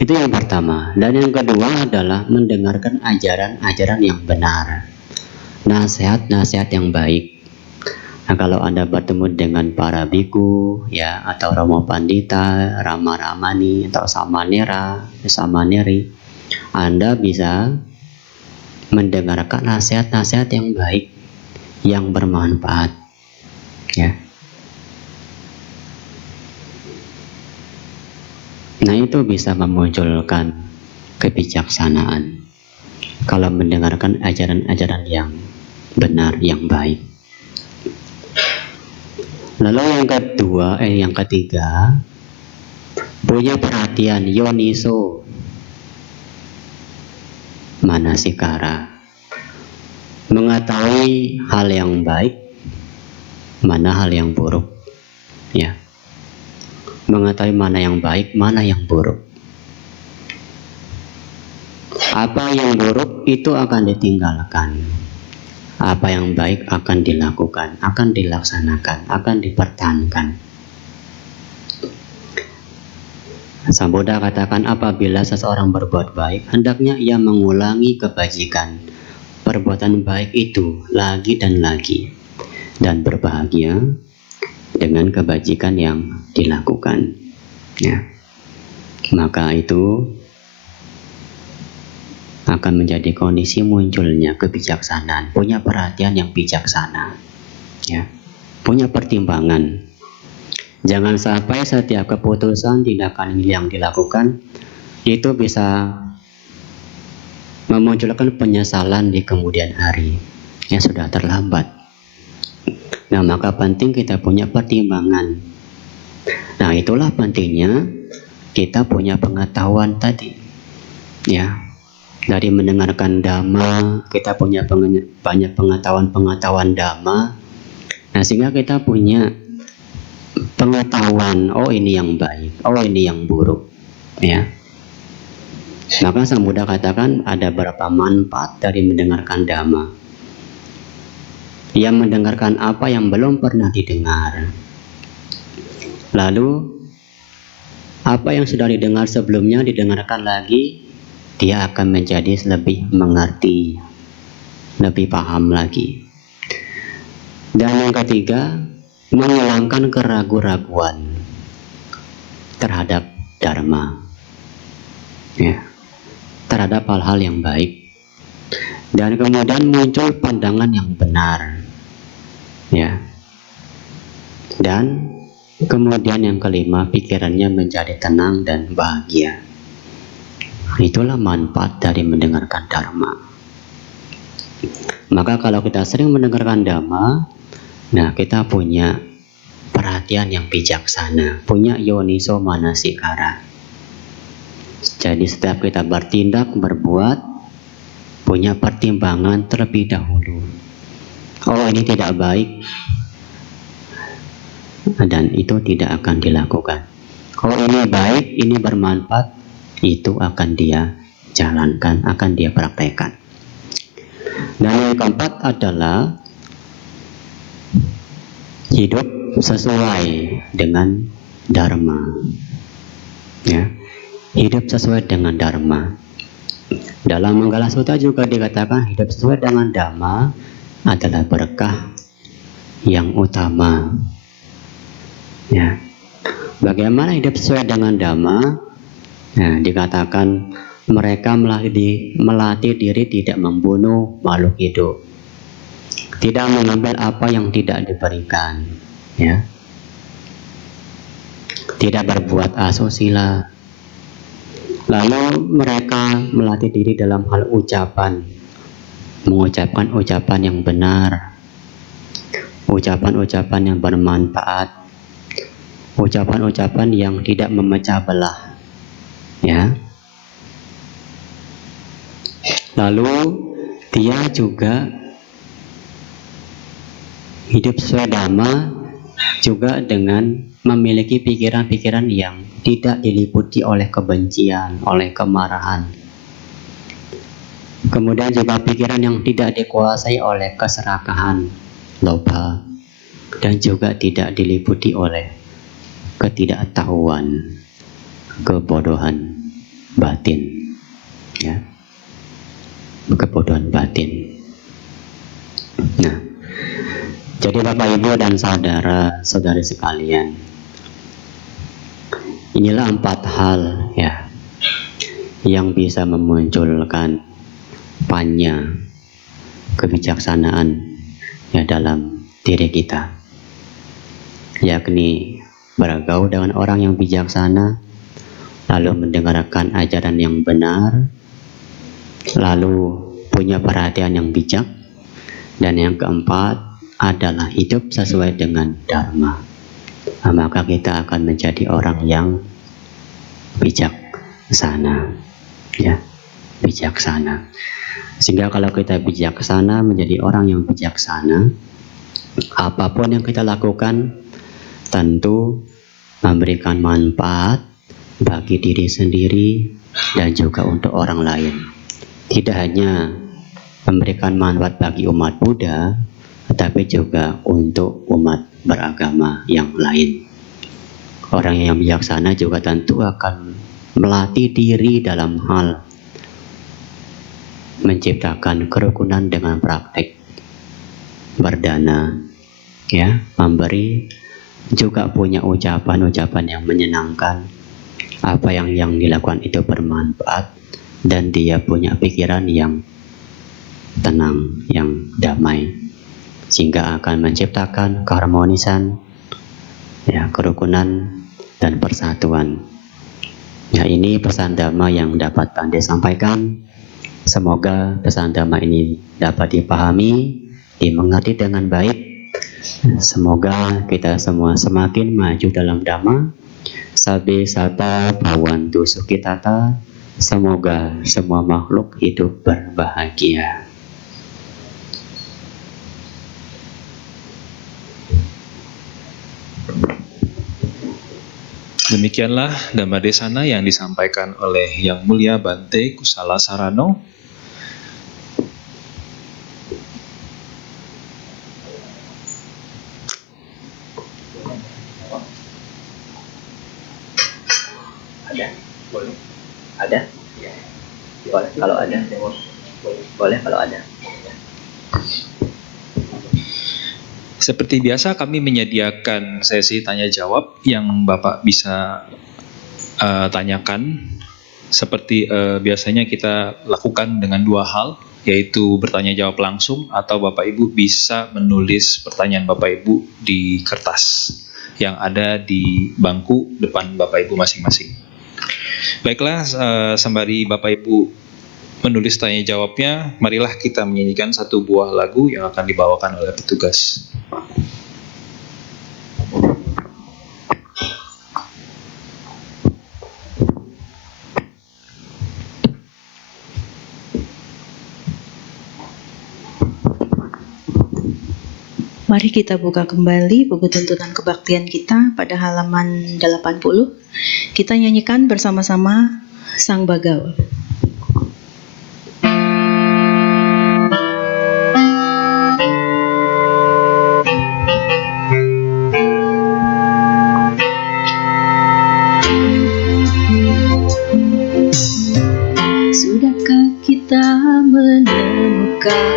Itu yang pertama. Dan yang kedua adalah mendengarkan ajaran-ajaran yang benar, nasihat-nasihat yang baik. Nah, kalau Anda bertemu dengan para biku, ya, atau Romo Pandita, Rama Ramani, atau Samanera, Samaneri, Anda bisa mendengarkan nasihat-nasihat yang baik, yang bermanfaat, ya. Nah, itu bisa memunculkan kebijaksanaan kalau mendengarkan ajaran-ajaran yang benar, yang baik. Lalu yang ketiga, punya perhatian, yoniso manasikara, mengetahui hal yang baik, mana hal yang buruk, ya, mengetahui mana yang baik, mana yang buruk. Apa yang buruk itu akan ditinggalkan, apa yang baik akan dilakukan, akan dilaksanakan, akan dipertahankan. Sang Buddha katakan, apabila seseorang berbuat baik, hendaknya ia mengulangi kebajikan, perbuatan baik itu lagi dan lagi, dan berbahagia dengan kebajikan yang dilakukan, ya. Maka itu akan menjadi kondisi munculnya kebijaksanaan, punya perhatian yang bijaksana, ya, punya pertimbangan. Jangan sampai setiap keputusan tindakan yang dilakukan itu bisa memunculkan penyesalan di kemudian hari, yang sudah terlambat. Nah, maka penting kita punya pertimbangan. Nah, itulah pentingnya kita punya pengetahuan tadi, ya. Dari mendengarkan Dhamma, kita punya banyak pengetahuan Dhamma. Nah, sehingga kita punya pengetahuan, oh ini yang baik, oh ini yang buruk, ya. Maka Sang Buddha katakan ada beberapa manfaat dari mendengarkan Dhamma. Yang mendengarkan apa yang belum pernah didengar. Lalu apa yang sudah didengar sebelumnya didengarkan lagi, dia akan menjadi lebih mengerti, lebih paham lagi. Dan yang ketiga, menghilangkan keraguan-raguan terhadap Dharma, ya, terhadap hal-hal yang baik. Dan kemudian muncul pandangan yang benar, ya. Dan kemudian yang kelima, pikirannya menjadi tenang dan bahagia. Itulah manfaat dari mendengarkan Dharma. Maka kalau kita sering mendengarkan Dhamma, nah kita punya perhatian yang bijaksana, punya yoniso manasikara. Jadi setiap kita bertindak, berbuat, punya pertimbangan terlebih dahulu. Oh, ini tidak baik, dan itu tidak akan dilakukan. Oh, ini baik, ini bermanfaat, itu akan dia jalankan, akan dia praktekkan. Dan yang keempat adalah hidup sesuai dengan dharma. Ya, hidup sesuai dengan dharma. Dalam Manggala Sutta juga dikatakan hidup sesuai dengan dhamma adalah berkah yang utama. Ya, bagaimana hidup sesuai dengan dhamma? Nah, dikatakan mereka melatih diri tidak membunuh makhluk hidup, tidak mengambil apa yang tidak diberikan, ya, tidak berbuat asusila. Lalu mereka melatih diri dalam hal ucapan, mengucapkan ucapan yang benar, ucapan-ucapan yang bermanfaat, ucapan-ucapan yang tidak memecah belah, ya. Lalu dia juga hidup sesuai dhamma juga dengan memiliki pikiran-pikiran yang tidak diliputi oleh kebencian, oleh kemarahan. Kemudian juga pikiran yang tidak dikuasai oleh keserakahan, loba, dan juga tidak diliputi oleh ketidaktahuan, kebodohan batin, ya, kebodohan batin. Nah, jadi Bapak Ibu dan saudara-saudari sekalian, inilah 4 hal, ya, yang bisa memunculkan panya kebijaksanaan, ya, dalam diri kita, yakni bergaul dengan orang yang bijaksana, lalu mendengarkan ajaran yang benar, lalu punya perhatian yang bijak, dan yang keempat adalah hidup sesuai dengan dharma. Nah, maka kita akan menjadi orang yang bijaksana, ya, bijaksana. Sehingga kalau kita bijaksana, menjadi orang yang bijaksana, apapun yang kita lakukan tentu memberikan manfaat bagi diri sendiri dan juga untuk orang lain. Tidak hanya memberikan manfaat bagi umat Buddha, tetapi juga untuk umat beragama yang lain. Orang yang bijaksana juga tentu akan melatih diri dalam hal menciptakan kerukunan dengan praktik berdana, ya, memberi, juga punya ucapan-ucapan yang menyenangkan, apa yang dilakukan itu bermanfaat, dan dia punya pikiran yang tenang, yang damai, sehingga akan menciptakan keharmonisan, ya, kerukunan dan persatuan. Ya, ini pesan Dhamma yang dapat Pandai sampaikan. Semoga pesan Dhamma ini dapat dipahami, dimengerti dengan baik. Semoga kita semua semakin maju dalam Dhamma. Sabbe sata bhavantu sukhitata. Semoga semua makhluk hidup berbahagia. Demikianlah Dhamma Desana yang disampaikan oleh Yang Mulia Bante Kusala Sarano. Ada? Boleh? Ada? Boleh kalau ada. Boleh kalau ada. Seperti biasa kami menyediakan sesi tanya jawab yang Bapak bisa tanyakan. Seperti biasanya kita lakukan dengan 2 hal, yaitu bertanya jawab langsung atau Bapak Ibu bisa menulis pertanyaan Bapak Ibu di kertas yang ada di bangku depan Bapak Ibu masing-masing. Baiklah, sembari Bapak Ibu menulis tanya jawabnya, marilah kita menyanyikan satu buah lagu yang akan dibawakan oleh petugas. Mari kita buka kembali buku tuntunan kebaktian kita pada halaman 80. Kita nyanyikan bersama-sama Sang Bagawa. Sudahkah kita menemukan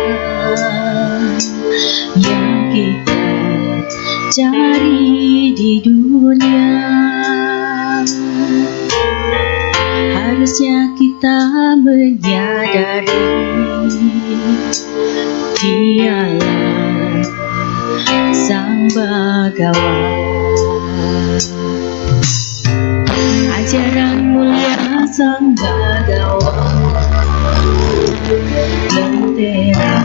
yang kita cari di dunia? Harusnya kita menyadari Dialah Sang Bagawa. Ajaran mulia Sang Bagawa, lentera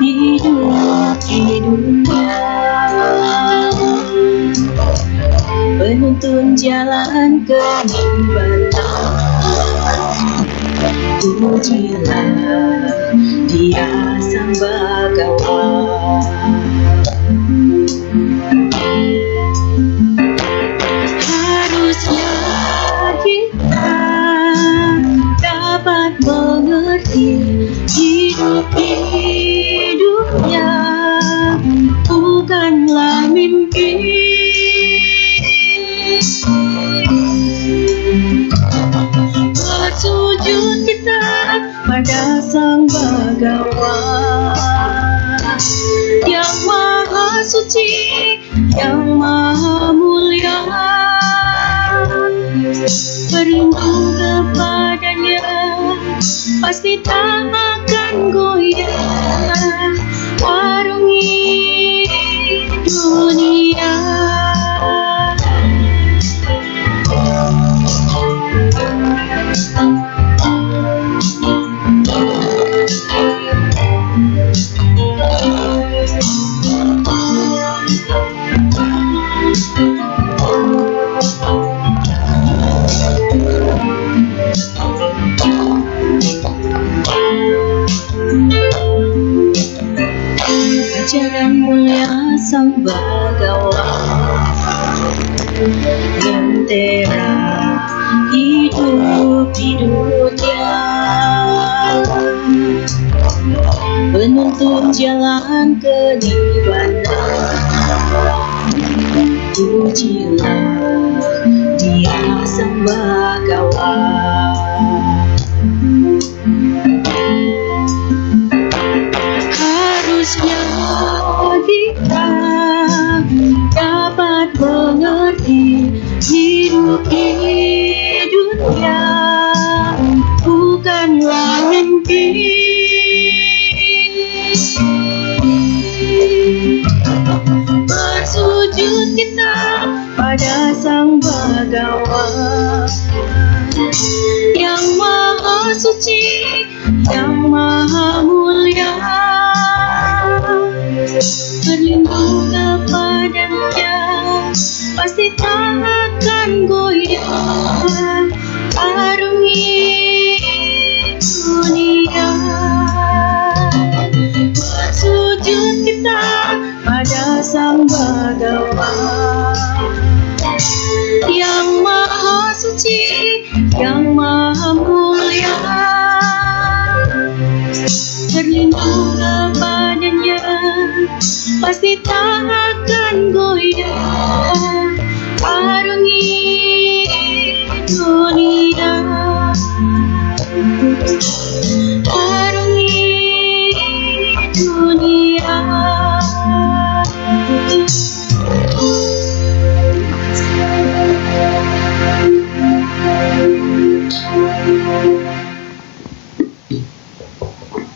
hidup di dunia, penuntun jalan keimanan. Pujilah Dia Sang Bagawa. Harusnya kita dapat mengerti hidup di dunia bukanlah mimpi. Bersujud kita pada Sang Bagawa yang maha suci, yang maha mulia. Berlindung kepadanya, pasti tak akan goyah. Arungi dunia. Ajaran mulia Sang Bagawa, lentera hidup di dunia, penuntun jalan keimanan. Pujilah Dia Sang Bagawa. Harusnya kita dapat mengerti hidup di dunia bukanlah mimpi. Bersujud kita pada Sang Bagawa yang maha suci, yang maha mulia. Berlindung kepadanya, pasti tak akan goyah. Arungi dunia. Bersujud kita pada Sang Bagawa yang maha suci, yang maha mulia. Berlindung kepadanya, pasti tak akan goyah. Arungi dunia. Arungi dunia.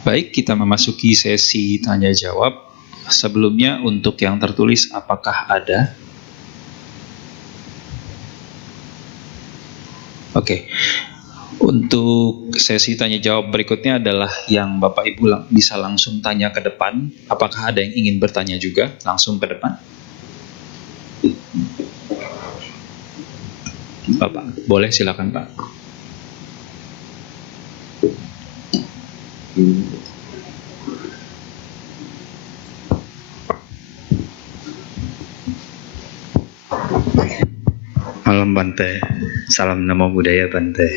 Baik, kita memasuki sesi tanya jawab. Sebelumnya untuk yang tertulis apakah ada? Oke. Untuk sesi tanya jawab berikutnya adalah yang Bapak Ibu bisa langsung tanya ke depan. Apakah ada yang ingin bertanya juga langsung ke depan? Bapak, boleh silakan Pak. Malam Bante, salam namo budaya Bante.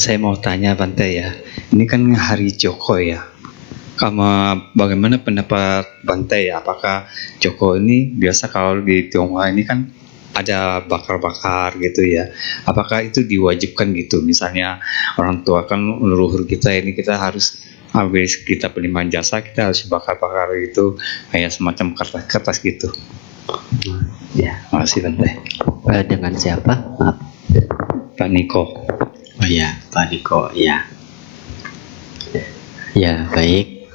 Saya mau tanya Bante ya, ini kan hari Joko ya. Bagaimana pendapat Bante ya? Apakah Joko ini biasa kalau di Tionghoa ini kan ada bakar-bakar gitu ya? Apakah itu diwajibkan gitu? Misalnya orang tua kan leluhur kita ini kita harus habis kita penerimaan jasa kita harus bakar-bakar gitu, kayak semacam kertas-kertas gitu. Ya, Makasih Bante. dengan siapa? Maaf. Pak Niko. Oh ya, Pak Niko, ya. Ya, baik.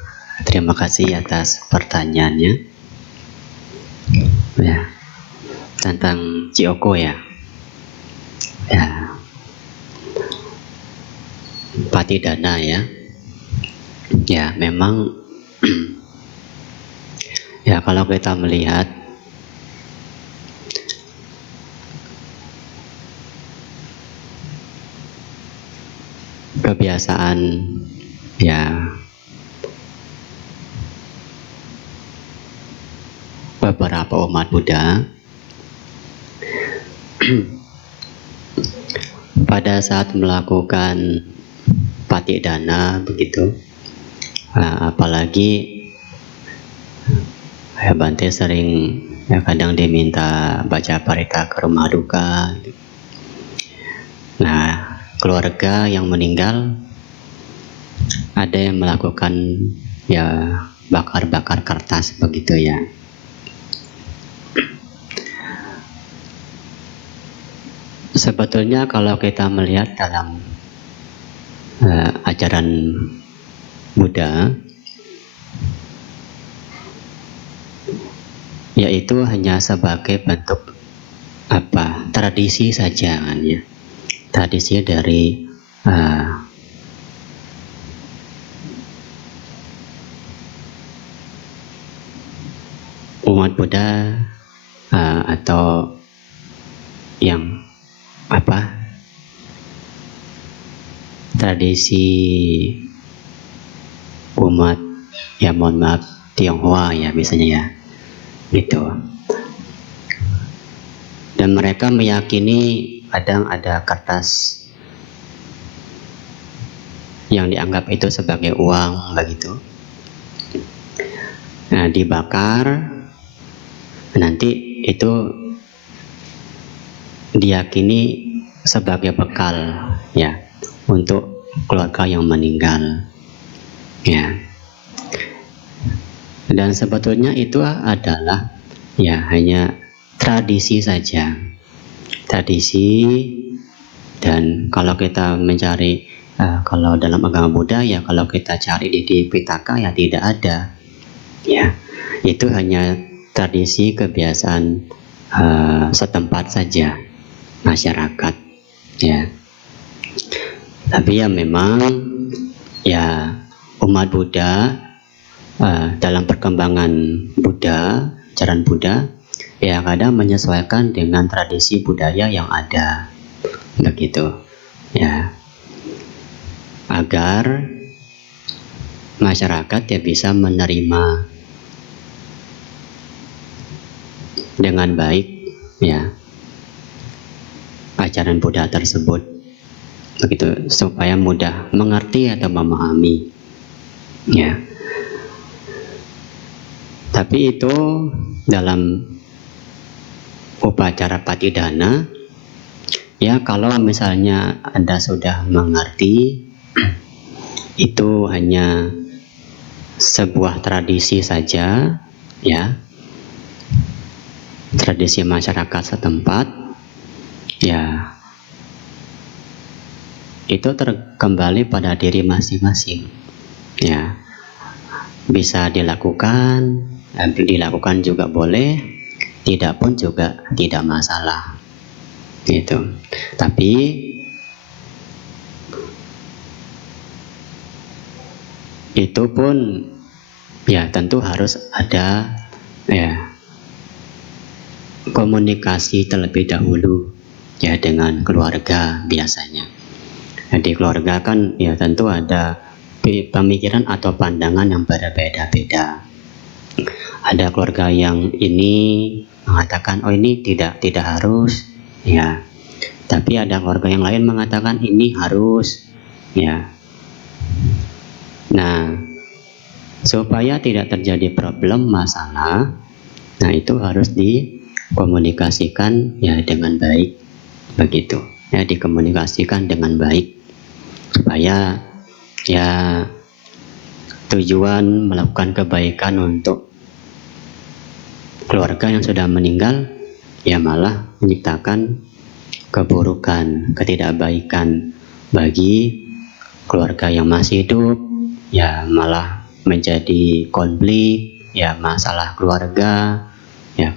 Terima kasih atas pertanyaannya. Ya, tentang Cioko ya. Ya, Patidana ya. Ya, memang ya kalau kita melihat kebiasaan ya beberapa umat Buddha pada saat melakukan patidana begitu, apalagi ya Bante sering ya kadang diminta baca parita ke rumah duka. Nah, keluarga yang meninggal ada yang melakukan ya bakar-bakar kertas begitu ya. Sebetulnya kalau kita melihat dalam ajaran Buddha, yaitu hanya sebagai bentuk tradisi saja kan ya, tradisi dari umat Buddha atau yang tradisi umat ya mohon maaf Tionghoa ya misalnya ya gitu. Dan mereka meyakini kadang ada kertas yang dianggap itu sebagai uang begitu. Nah, dibakar nanti itu diyakini sebagai bekal ya untuk keluarga yang meninggal ya. Dan sebetulnya itu adalah ya hanya tradisi saja, tradisi. Dan kalau kita mencari kalau dalam agama Buddha ya kalau kita cari di Pitaka ya tidak ada ya, itu hanya tradisi kebiasaan setempat saja masyarakat ya. Tapi ya memang ya umat Buddha dalam perkembangan Buddha, ajaran Buddha ya kadang menyesuaikan dengan tradisi budaya yang ada begitu ya, agar masyarakat ya bisa menerima dengan baik ya ajaran Buddha tersebut begitu, supaya mudah mengerti atau memahami ya. Tapi itu dalam upacara patidana ya, kalau misalnya Anda sudah mengerti itu hanya sebuah tradisi saja ya, tradisi masyarakat setempat ya, itu terkembali pada diri masing-masing ya. Bisa dilakukan juga boleh, tidak pun juga tidak masalah gitu. Tapi itu pun ya tentu harus ada ya komunikasi terlebih dahulu ya dengan keluarga biasanya. Jadi keluarga kan ya tentu ada pemikiran atau pandangan yang berbeda-beda. Ada keluarga yang ini mengatakan oh ini tidak harus ya. Tapi ada keluarga yang lain mengatakan ini harus ya. Nah, supaya tidak terjadi problem masalah, nah itu harus dikomunikasikan ya dengan baik begitu. Ya dikomunikasikan dengan baik supaya ya tujuan melakukan kebaikan untuk keluarga yang sudah meninggal ya malah menciptakan keburukan, ketidakbaikan bagi keluarga yang masih hidup, ya malah menjadi konflik, ya masalah keluarga, ya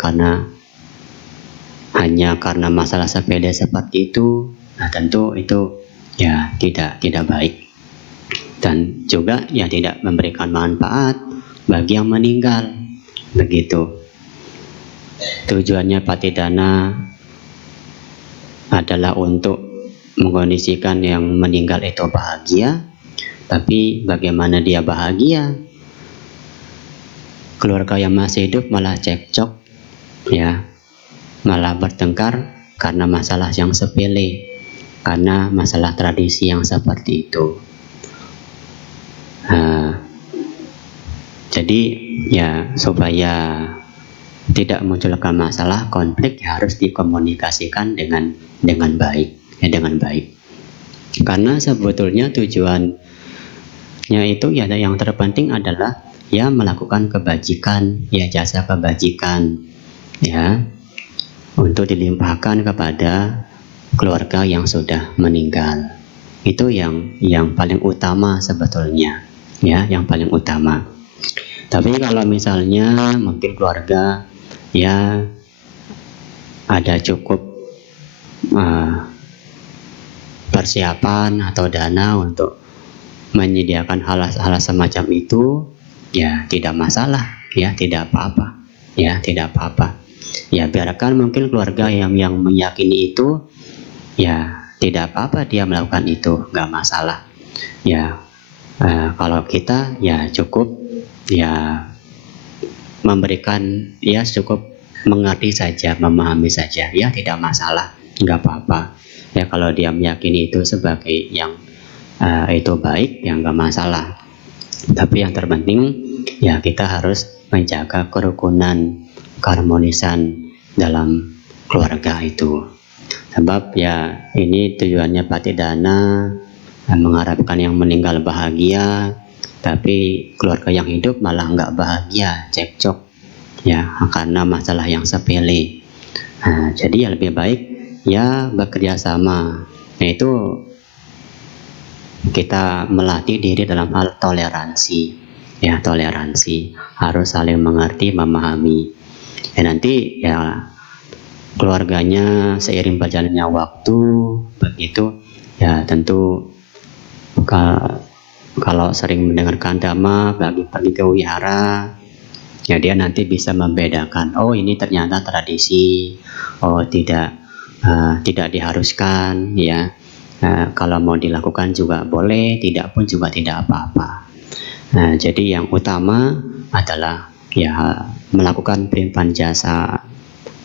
hanya karena masalah sepele seperti itu, nah tentu itu ya tidak baik dan juga ya tidak memberikan manfaat bagi yang meninggal begitu. Tujuannya patidana adalah untuk mengkondisikan yang meninggal itu bahagia, tapi bagaimana dia bahagia? Keluarga yang masih hidup malah cekcok, ya, malah bertengkar karena masalah yang sepele, karena masalah tradisi yang seperti itu. Jadi ya supaya tidak munculkan masalah konflik harus dikomunikasikan dengan baik, ya dengan baik. Karena sebetulnya tujuannya itu ya yang terpenting adalah ya melakukan kebajikan, ya jasa kebajikan, ya untuk dilimpahkan kepada keluarga yang sudah meninggal. Itu yang paling utama sebetulnya, ya yang paling utama. Tapi kalau misalnya mungkin keluarga ya ada cukup persiapan atau dana untuk menyediakan hal semacam itu, ya tidak masalah, ya tidak apa-apa, ya tidak apa-apa. Ya biarkan mungkin keluarga yang meyakini itu, ya tidak apa-apa dia melakukan itu, nggak masalah. Ya kalau kita ya cukup ya memberikan ya cukup mengerti saja, memahami saja, ya tidak masalah, nggak apa-apa. Ya kalau dia meyakini itu sebagai yang itu baik, ya nggak masalah. Tapi yang terpenting ya kita harus menjaga kerukunan, keharmonisan dalam keluarga itu. Sebab ya ini tujuannya patidana mengharapkan yang meninggal bahagia, tapi keluarga yang hidup malah nggak bahagia, cekcok, ya karena masalah yang sepele. Jadi ya lebih baik ya bekerja sama, yaitu kita melatih diri dalam hal toleransi, ya toleransi, harus saling mengerti, memahami. Ya nanti ya keluarganya seiring berjalannya waktu begitu, ya tentu kalau sering mendengarkan dhamma bagi pergi ke wihara, ya dia nanti bisa membedakan, oh ini ternyata tradisi, oh tidak diharuskan, ya kalau mau dilakukan juga boleh, tidak pun juga tidak apa-apa. Jadi yang utama adalah ya melakukan pelimpahan jasa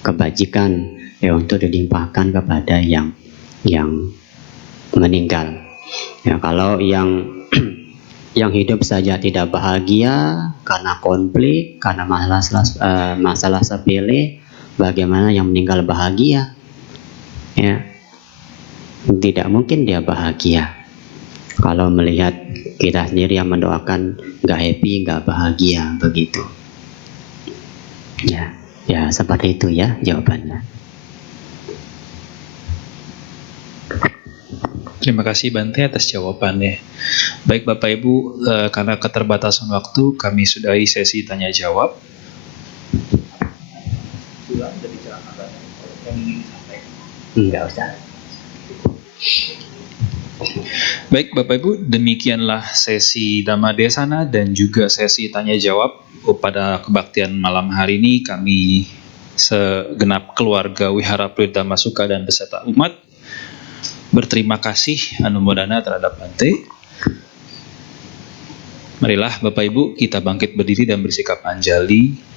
kebajikan ya untuk dilimpahkan kepada yang meninggal. Ya kalau yang hidup saja tidak bahagia karena konflik, karena masalah sepele, bagaimana yang meninggal bahagia? Ya, tidak mungkin dia bahagia. Kalau melihat kita sendiri yang mendoakan nggak happy, nggak bahagia begitu. Ya seperti itu ya jawabannya. Terima kasih Bante atas jawabannya. Baik Bapak Ibu, karena keterbatasan waktu kami sudahi sesi tanya jawab. Enggak usah. Baik Bapak Ibu, demikianlah sesi Dhamma Desana dan juga sesi tanya jawab pada kebaktian malam hari ini. Kami segenap keluarga Wihara Pluit Dhammasuka dan beserta umat berterima kasih anumodana terhadap Bante. Marilah Bapak Ibu kita bangkit berdiri dan bersikap anjali.